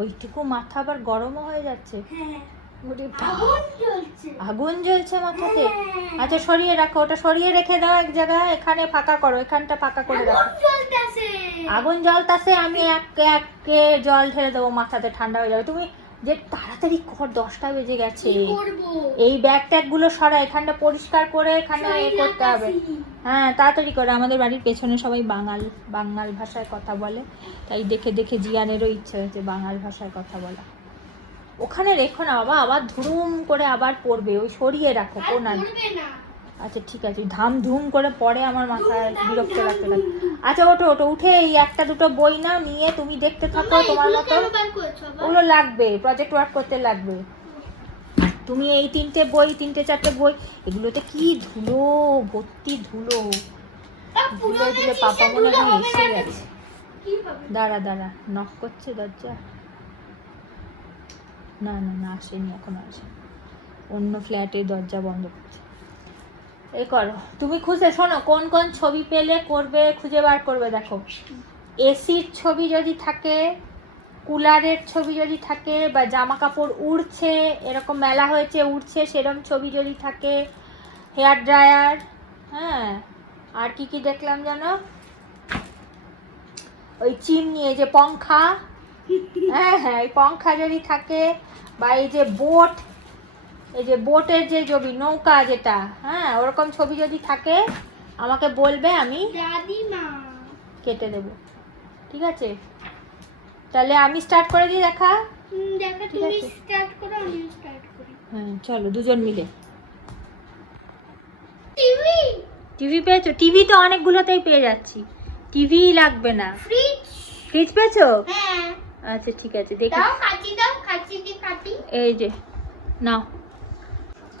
ওইটুকু মাথা আবার গরমও হয়ে যাচ্ছে। আগুন জ্বলছে মাথাতে। আচ্ছা সরিয়ে রাখো, ওটা সরিয়ে রেখে দাও এক জায়গায়, এখানে ফাঁকা করো, এখানটা ফাঁকা করে রাখো। আগুন জ্বলতাছে, আমি এক জল ঢেলে দেবো মাথাতে, ঠান্ডা হয়ে যাবে। তুমি যে তাড়াতাড়ি কর, 10টা বেজে গেছে। কি করবো? এই ব্যাগ ট্যাগ গুলো সরা, এখানটা পরিষ্কার করে এখানে এ করতে হবে। হ্যাঁ তাড়াতাড়ি করে, আমাদের বাড়ির পেছনে সবাই বাঙাল ভাষায় কথা বলে, তাই দেখে দেখে জিয়ানেরও ইচ্ছে হয়েছে বাঙাল ভাষায় কথা বলা। ওখানে রেখো না বাবা, আবার ধুম করে আবার পড়বে, ওই সরিয়ে রাখো কোনা। করবে না। আচ্ছা ঠিক আছে, ধাম ধুম করে পড়ে আমার মাথায় বিরক্ত লাগতে লাগে। আচ্ছা ওঠো উঠে এই একটা দুটো বই না নিয়ে তুমি দেখতে থাকো তোমার মতো। কেন বার করেছো আবার? ওগুলো লাগবে, প্রজেক্ট ওয়ার্ক করতে লাগবে। তুমি এই 3টে বই 3-4টে বই, এগুলোতে কি ধুলো, ভর্তি ধুলো। ধুলো দিলে পাপা মনে হয় এসে গেছে। কি হবে? দাঁড়া নক করছে দরজা। না আসেনি, এখনো আসেনি, অন্য ফ্ল্যাটের দরজা বন্ধ করছে। এই করো তুমি, খুঁজে শোনো কোন কোন ছবি পেলে করবে, খুঁজে বার করবে। দেখো এসির ছবি যদি থাকে, কুলারের ছবি যদি থাকে, বা জামা কাপড় উড়ছে, এরকম মেলা হয়েছে উড়ছে সেরকম ছবি যদি থাকে, হেয়ার ড্রায়ার, হ্যাঁ আর কি দেখলাম জানো, ওই চিমনি, এই যে পঙ্খা, হ্যাঁ এই পঙ্খা যদি থাকে, বা এই যে বোট, এই যে বোটের যে ছবি, নৌকা যেটা, হ্যাঁ ওরকম ছবি যদি থাকে আমাকে বলবে, আমি দাদিমা কেটে দেব। ঠিক আছে, তাহলে আমি স্টার্ট করে দিই দেখা। দেখো ঠিক তুমি আছে। স্টার্ট করো, আমি স্টার্ট করি। হ্যাঁ চলো দুজন মিলে। টিভি, টিভি পেয়েছো? টিভি তো অনেকগুলোতেই পেয়ে যাচ্ছি, টিভি লাগবে না। ফ্রিজ পেয়েছো? হ্যাঁ আচ্ছা ঠিক আছে, দেখি। দাও কাঁচি দিয়ে কাটি। এই যে নাও,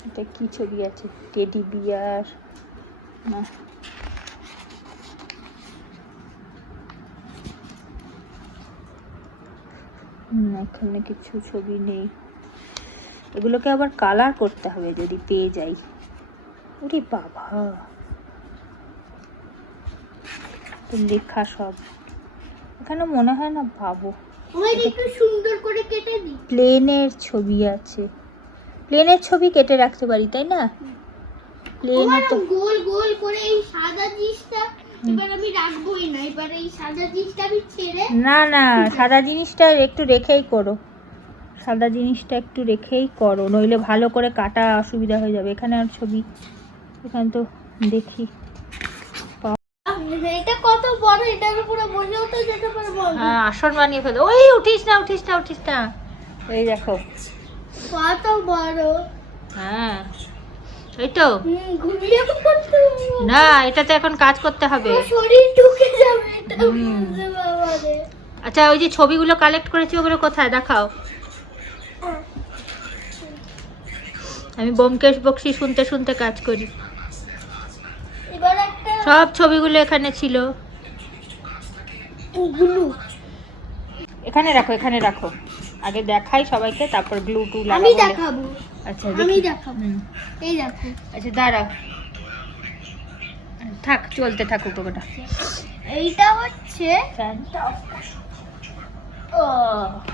এটা কি ছবি আছে, টেডি বিয়ার না, এখানে কিছু ছবি নেই, এগুলোকে আবার কালার করতে হবে যদি পেয়ে যাই। ওরে বাবা, লেখা সব এখানে মনে হয় না পাবো। ওই একটু সুন্দর করে কেটে দিই। প্লেনের ছবি আছে, প্লেনের ছবি কেটে রাখতে পারি তাই না? প্লেনে তো গোল গোল করে এই সাদা জিনিসটা এবার আমি রাখবোই না, এবার এই সাদা জিনিসটা আমি ছেড়ে। না সাদা জিনিসটা একটু রেখেই করো, সাদা জিনিসটা একটু রেখেই করো, নইলে ভালো করে কাটা অসুবিধা হয়ে যাবে। এখানে আর ছবি, এখানে তো দেখি। এটা কত বড়, এটার উপরে বসেও তো যেতে পারবো। হ্যাঁ আসন বানিয়ে ফেলো। ওই উঠিস না। এই দেখো কত বড়। হ্যাঁ এই তো। ঘুমিয়ে পড়তে হবে। না এটাতে এখন কাজ করতে হবে। আমার শরীর ঢুকে যাবে এটা বুঝতে পারবে। আচ্ছা ওই যে ছবিগুলো কালেক্ট করেছি ওগুলো কোথায় দেখাও। আমি ব্যোমকেশ বক্সী শুনতে শুনতে কাজ করি। এবার একটা সব ছবিগুলো এখানে ছিল। গ্লু এখানে রাখো আগে দেখাই সবাইকে, তারপর গ্লু টু লাগাবো। আমি দেখাবো। আচ্ছা আমি দেখি। দেখাবো। হুম। এই দেখো। আচ্ছা দাঁড়াও, থাক চলতে থাকুক ওটা। এইটা হচ্ছে ফ্যানটা অফ কর। ও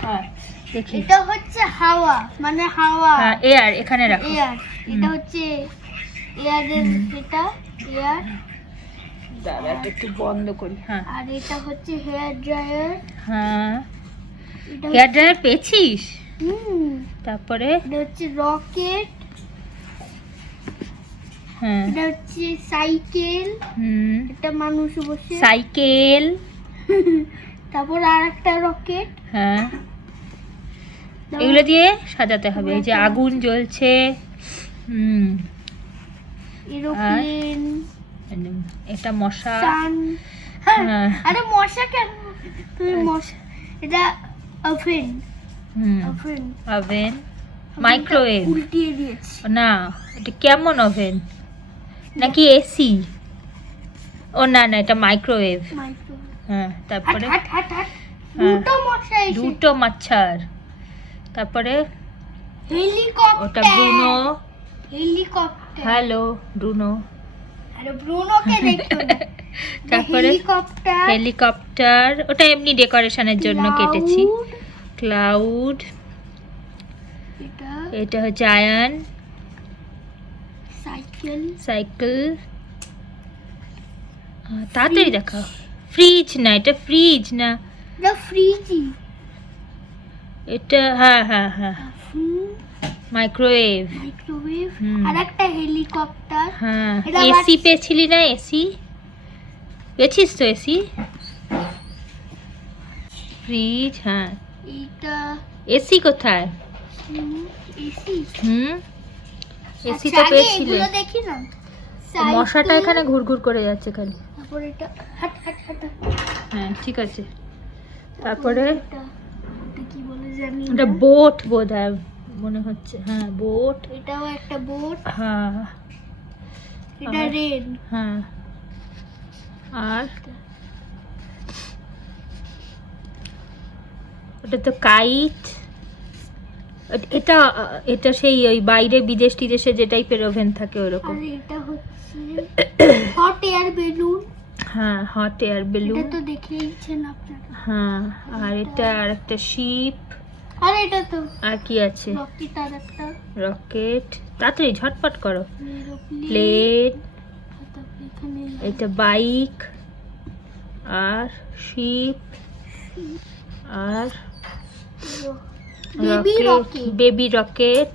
হ্যাঁ দেখি। এটা হচ্ছে হাওয়া, মানে হাওয়া। হ্যাঁ এয়ার এখানে রাখো। এয়ার, এটা হচ্ছে এয়ারের, এটা এয়ার। দাঁড়া এটা একটু বন্ধ করি। হ্যাঁ আর এটা হচ্ছে হেয়ার ড্রায়ার। হ্যাঁ এটা হেয়ার ড্রায়ার পেয়েছিস? হুম, তারপরে এটা হচ্ছে রকেট। হ্যাঁ এটা হচ্ছে সাইকেল, এটা মানুষ বসে। সাইকেল। তারপর আর একটা রকেট। হ্যাঁ এগুলো দিয়ে সাজাতে হবে। এই যে আগুন জ্বলছে। এরোপ্লেন, এটা মশা। সান। হ্যাঁ। আরে মশা কেন? তুমি মশা, এটা ওভেন। Oven, oven, microwave. উল্টিয়ে দিয়েছি। না এটা কেমন ওভেন নাকি এসি? ও না এটা মাইক্রোওয়েভ। মাইক্রোওয়েভ। হ্যাঁ তারপরে হাট হাট হাট, হ্যাঁ। দুটো মশা এসে। দুটো মাছার। তারপরে হেলিকপ্টার। ওটা ব্রুনো। হেলিকপ্টার। Hello Bruno. আরে ব্রুনোকে দেখো না। তারপরে হেলিকপ্টার। হেলিকপ্টার, ওটা এমনি ডেকোরেশনের জন্য কেটেছি। ক্লাউড, এটা এটা হচ্ছে আয়ন। সাইকেল। তাড়াতাড়ি দেখাও। ফ্রিজ না, এটা ফ্রিজ না। এটা ফ্রিজি। এটা হ্যাঁ হ্যাঁ হ্যাঁ মাইক্রোওয়েভ। মাইক্রোওয়েভ হুম। আর একটা হেলিকপ্টার। হ্যাঁ এটা আবার- এসি পেয়েছিলি না? এসি পেয়েছিস তো? এসি, ফ্রিজ, হ্যাঁ। এইটা এসি কোথায়? এসি। এসি তো পেয়েছিলে। এগুলো দেখি না। মশাটা এখানে ঘুরঘুর করে যাচ্ছে খালি। তারপর এটা হাট হাট হাট। হ্যাঁ ঠিক আছে। তারপরে এটা কি বলে জানি এটা না। বোট বোধহয় মনে হচ্ছে, হ্যাঁ বোট। এটাও একটা বোট। হ্যাঁ এটা আর- রেন। হ্যাঁ আর ওটা তো কাইট। এটা এটা সেই ওই বাইরে বিদেশ টিদেশে যে টাইপের ওভেন থাকে ওরকম। আর এটা হচ্ছে হট এয়ার বেলুন। হ্যাঁ হট এয়ার এটা বেলুন। তো দেখেইছেন আপনারা। হ্যাঁ আর এটা আর একটা শিপ। আর এটা তো আর কি আছে? রকেট আর একটা রকেট। তাড়াতাড়ি ঝটপট করো। এরোপ্লেন। প্লেন। তারপর এখানে এটা বাইক আর শিপ আর বেবি রকেট। Baby rocket.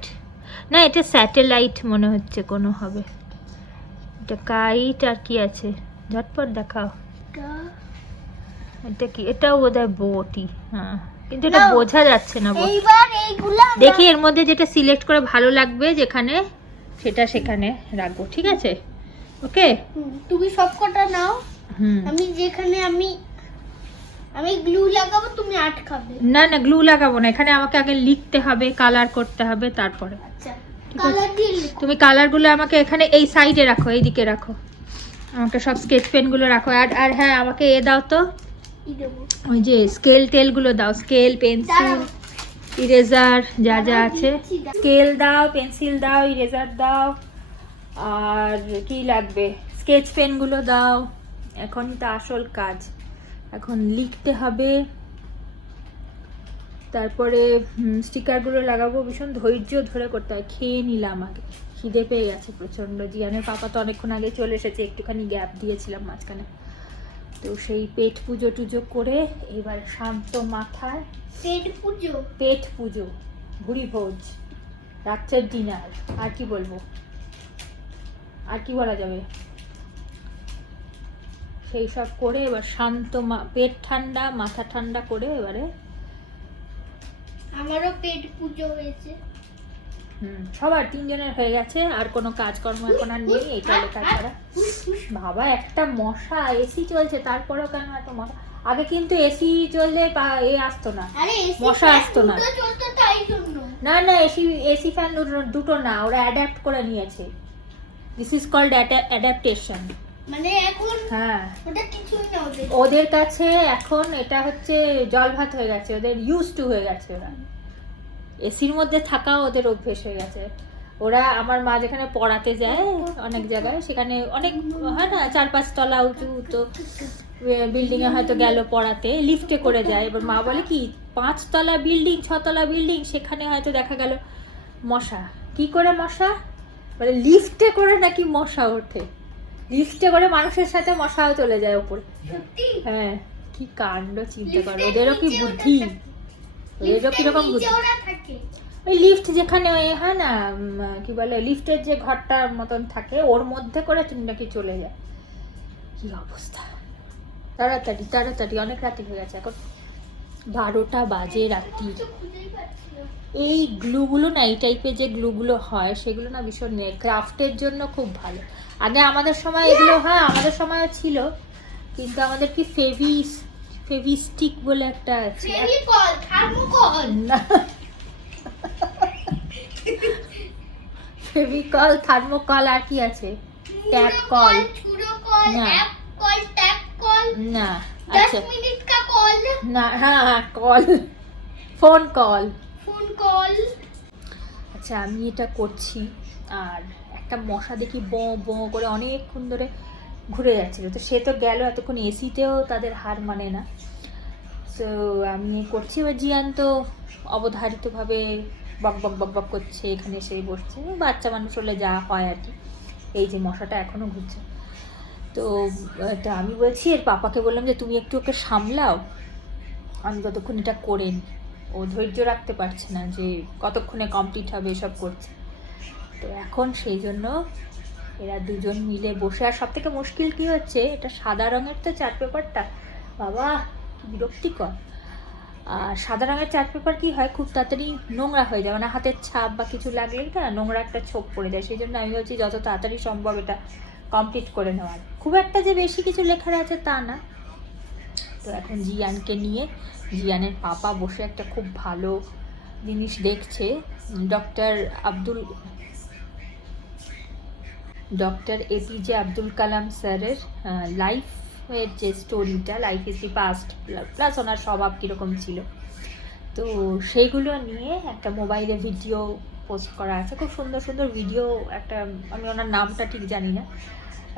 না এটা স্যাটেলাইট মনে হচ্ছে কোনো হবে। এটা কাইট আর কি আছে ঝটপট দেখাও। এটা কি? এটাও বোধহয় বোটই। হ্যাঁ কিন্তু এটা না। বোঝা যাচ্ছে না বোট। এইবার এইগুলা দেখি এর মধ্যে যেটা সিলেক্ট করে ভালো লাগবে যেখানে সেটা সেখানে রাখবো, ঠিক আছে? ওকে। তুমি সবকটা নাও। হুম। আমি যেখানে আমি গ্লু লাগাবো, তুমি আটকাবে। না না গ্লু লাগাবো না, এখানে আমাকে আগে লিখতে হবে, কালার করতে হবে, তারপরে আচ্ছা ঠিক আছে। কালার দিয়ে লিখো। তুমি কালারগুলো আমাকে এখানে এই সাইডে রাখো, এইদিকে রাখো, আমাকে সব স্কেচ পেনগুলো রাখো। আর আর হ্যাঁ আমাকে এ দাও তো, কি দেবো? ওই যে স্কেল টেলগুলো দাও, স্কেল পেন্সিল দাঁড়াও। ইরেজার যা যা দাঁড়াও, আছে। দিচ্ছি, দাঁড়াও। স্কেল দাও, পেন্সিল দাও, ইরেজার দাও, আর কি লাগবে? স্কেচ পেনগুলো দাও। এখনই তো আসল কাজ, এখন লিখতে হবে, তারপরে স্টিকারগুলো লাগাবো। ভীষণ ধৈর্য ধরে করতে হয়। খেয়ে নিলাম আগে, খিদে পেয়ে গেছে প্রচণ্ড। জিয়ানের পাপা তো অনেকক্ষণ আগে চলে এসেছে, একটুখানি গ্যাপ দিয়েছিলাম মাঝখানে। তো সেই পেট পুজো টুজো করে এবার শান্ত মাথায় পেট পুজো, ভুড়ি ভোজ, রাত্রের ডিনার, আর কি বলবো, আর কি বলা যাবে, সেই সব করে এবার শান্ত পেট ঠান্ডা মাথা ঠান্ডা করে এবারে আমারও পেট পুজো হয়েছে। সবার তিনজনের হয়ে গেছে, আর কোনো কাজকর্ম এখন আর নেই এটা লেখা ছাড়া। বাবা একটা মশা, এসি চলছে তারপরেও কেন এত মশা? আগে কিন্তু এসি চললে এ আসতো না, আরে এসি মশা আসতো না। চলতো তাই জন্য। না না এসি ফ্যান দুটো না, ওরা অ্যাডাপ্ট করে নিয়েছে। This is called adaptation. মানে এখন হ্যাঁ ওটা কিছুই না ওদের। ওদের কাছে এখন এটা হচ্ছে জল ভাত হয়ে গেছে, ওদের ইউজ টু হয়ে গেছে। ওরা এসির মধ্যে থাকা ওদের অভ্যেস হয়ে গেছে। ওরা আমার মা যেখানে পড়াতে যায় অনেক জায়গায়, সেখানে অনেক হয় না 4-5 তলা উঁচু, তো বিল্ডিং এ হয়তো গেল পড়াতে, লিফটে করে যায়। এবার মা বলে কি 5 তলা বিল্ডিং 6 তলা বিল্ডিং, সেখানে হয়তো দেখা গেল মশা। কি করে মশা? বলে লিফটে করে নাকি মশা ওঠে, লিফটে করে মানুষের সাথে মশাও চলে যায় ওপরে। সত্যি হ্যাঁ কি কাণ্ড, চিন্তা করো, ওদেরও কি বুদ্ধি, ওদেরও কিরকম বুদ্ধি। ওরা থাকে। ওই লিফট যেখানে ওই হয় না কি বলে, লিফটের যে ঘরটার মতন থাকে ওর মধ্যে করে তুমি নাকি চলে যায়। কি অবস্থা! তাড়াতাড়ি তাড়াতাড়ি, অনেক রাতে হয়ে গেছে, এখন 12টা বাজে রাত্রি। খুঁজেই পাচ্ছি না। এই গ্লুগুলো না, এই টাইপের যে গ্লুগুলো হয় সেগুলো না ভীষণ ক্রাফটের জন্য খুব ভালো। আগে আমাদের সময় এগুলো, হ্যাঁ আমাদের সময়ও ছিল, কিন্তু আমাদের কি ফেভিস্টিক বলে একটা আছে। Fevicol, thermocol. না ফেভিকল, থার্মোকল, আর কি আছে? ট্যাপ কল। ছুরো কল, না। অ্যাপ কল, ট্যাপ কল, না 10 আচ্ছা মিনিট কা কল, না, হ্যাঁ হ্যাঁ কল, ফোন কল। Phone call. আচ্ছা আমি এটা করছি, আর একটা মশা দেখি বঁ বঁ করে অনেকক্ষণ ধরে ঘুরে যাচ্ছিল, তো সে তো গেল, এতক্ষণ এসিতেও তাদের হার মানে না। তো আমি করছি, এবার জিয়ান তো অবধারিতভাবে বক বক বক বক করছে, এখানে এসে বসছে, বাচ্চা মানুষ হলে যা হয় আর কি। এই যে মশাটা এখনও ঘুরছে, তো এটা আমি বলছি এর পাপাকে বললাম যে তুমি একটু ওকে সামলাও, আমি ততক্ষণ এটা করে নিই। ও ও ধৈর্য রাখতে পারছে না যে কতক্ষণে কমপ্লিট হবে এসব করছে। তো এখন সেই জন্য এরা দুজন মিলে বসে, আর সব থেকে মুশকিল কী হচ্ছে, এটা সাদা রঙের তো চার্ট পেপারটা, বাবা কি বিরক্তিকর। আর সাদা রঙের চার্ট পেপার কী হয়, খুব তাড়াতাড়ি নোংরা হয়ে যায়, মানে হাতের ছাপ বা কিছু লাগলেই না নোংরা একটা ছোপ পড়ে যায়। সেই জন্য আমি বলছি যত তাড়াতাড়ি সম্ভব এটা কমপ্লিট করে নেওয়ার। খুব একটা যে বেশি কিছু লেখার আছে তা না। তো এখন জিয়ানকে নিয়ে, জিয়ানের পাপা বসে একটা খুব ভালো জিনিস দেখছে, ডক্টর এপিজে আব্দুল কালাম স্যারের লাইফের যে স্টোরিটা, life is the past, plus ওনার স্বভাব কীরকম ছিল, তো সেইগুলো নিয়ে একটা মোবাইলে ভিডিও পোস্ট করা আছে। খুব সুন্দর সুন্দর ভিডিও, একটা আমি ওনার নামটা ঠিক জানি না,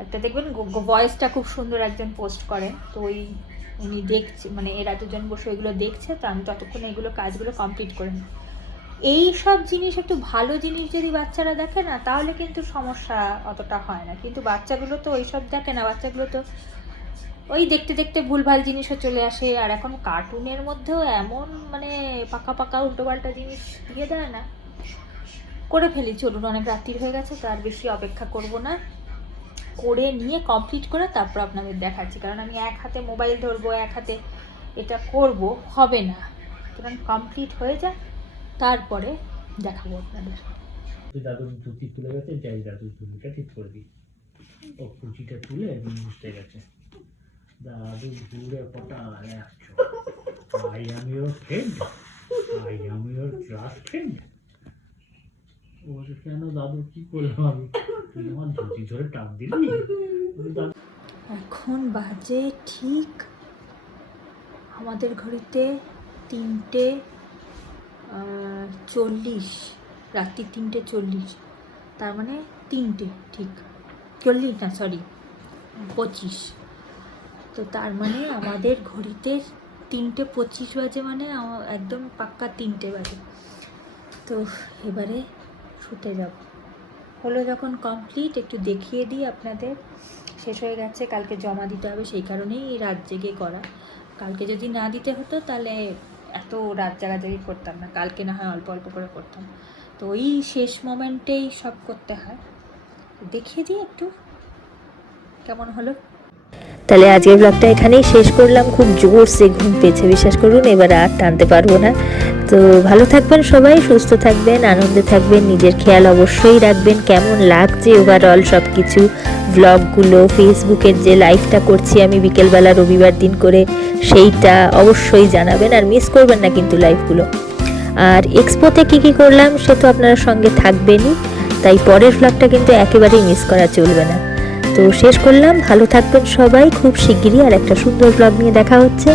একটা দেখবেন ভয়েসটা খুব সুন্দর একজন পোস্ট করেন। তো উনি দেখছে, মানে এরা দুজন বসে এগুলো দেখছে, তো আমি ততক্ষণে এগুলো কাজগুলো কমপ্লিট করে নিই। এই সব জিনিস একটু ভালো জিনিস যদি বাচ্চারা দেখে না, তাহলে কিন্তু সমস্যা অতটা হয় না। কিন্তু বাচ্চাগুলো তো ওইসব দেখে না, বাচ্চাগুলো তো ওই দেখতে দেখতে ভুলভাল জিনিসও চলে আসে। আর এখন কার্টুনের মধ্যেও এমন মানে পাকা পাকা উল্টোপাল্টা জিনিস দিয়ে দেয় না, করে ফেলি। চলুন, অনেক রাত্রির হয়ে গেছে, তার বেশি অপেক্ষা করব না, করে নিয়ে কমপ্লিট করে তারপর আপনাদের দেখাচ্ছি। কারণ আমি এক হাতে মোবাইল ধরবো, এক হাতে এটা করব, হবে না। সুতরাং কমপ্লিট হয়ে যায়, তারপরে দেখাবো আপনাদের। দাদুর ধুতি তুলে গেছে, যাই দাদুর ধুতিটা ঠিক করে দিই। ও কুচিটা তুলে একদম বুঝতে গেছে। দাদু ঘুরে পটা আসছো, I am your friend, I am your class friend. ও কেন দাদু, কি করলাম আমি? তুই আমার ধুতি ধরে টান দিলি। এখন বাজে ঠিক আমাদের ঘড়িতে 3:40, রাত্রি 3:40, তার মানে 3টে ঠিক 40 না, সরি 25। তো তার মানে আমাদের ঘড়িতে 3:25 বাজে, মানে একদম পাক্কা 3টে বাজে। তো এবারে শুতে যাব। হলো যখন কমপ্লিট, একটু দেখিয়ে দিই আপনাদের। শেষ হয়ে গেছে, কালকে জমা দিতে হবে, সেই কারণেই রাত জেগে করা। কালকে যদি না দিতে হতো তাহলে এত রাত জাগাজাগি করতাম না, কালকে না হয় অল্প অল্প করে করতাম। তো ওই শেষ মোমেন্টেই সব করতে হয়। দেখিয়ে দিই একটু কেমন হলো। তাহলে আজকের ব্লগটা এখানেই শেষ করলাম। খুব জোরসে ঘুম পেয়েছে, বিশ্বাস করুন, এবার আর টানতে পারবো না। তো ভালো থাকবেন সবাই, সুস্থ থাকবেন, আনন্দে থাকবেন, নিজের খেয়াল অবশ্যই রাখবেন। কেমন লাগছে ওভারঅল সব কিছু, ব্লগগুলো, ফেসবুকের যে লাইভটা করছি আমি বিকেলবেলা রবিবার দিন করে, সেইটা অবশ্যই জানাবেন। আর মিস করবেন না কিন্তু লাইভগুলো। আর এক্সপোতে কী করলাম সে তো আপনারা সঙ্গে থাকবেনই, তাই পরের ব্লগটা কিন্তু একেবারেই মিস করা চলবে না। তো শেষ করলাম, ভালো থাকবেন সবাই, খুব শিগগিরই আর একটা সুন্দর ব্লগ নিয়ে দেখা হচ্ছে।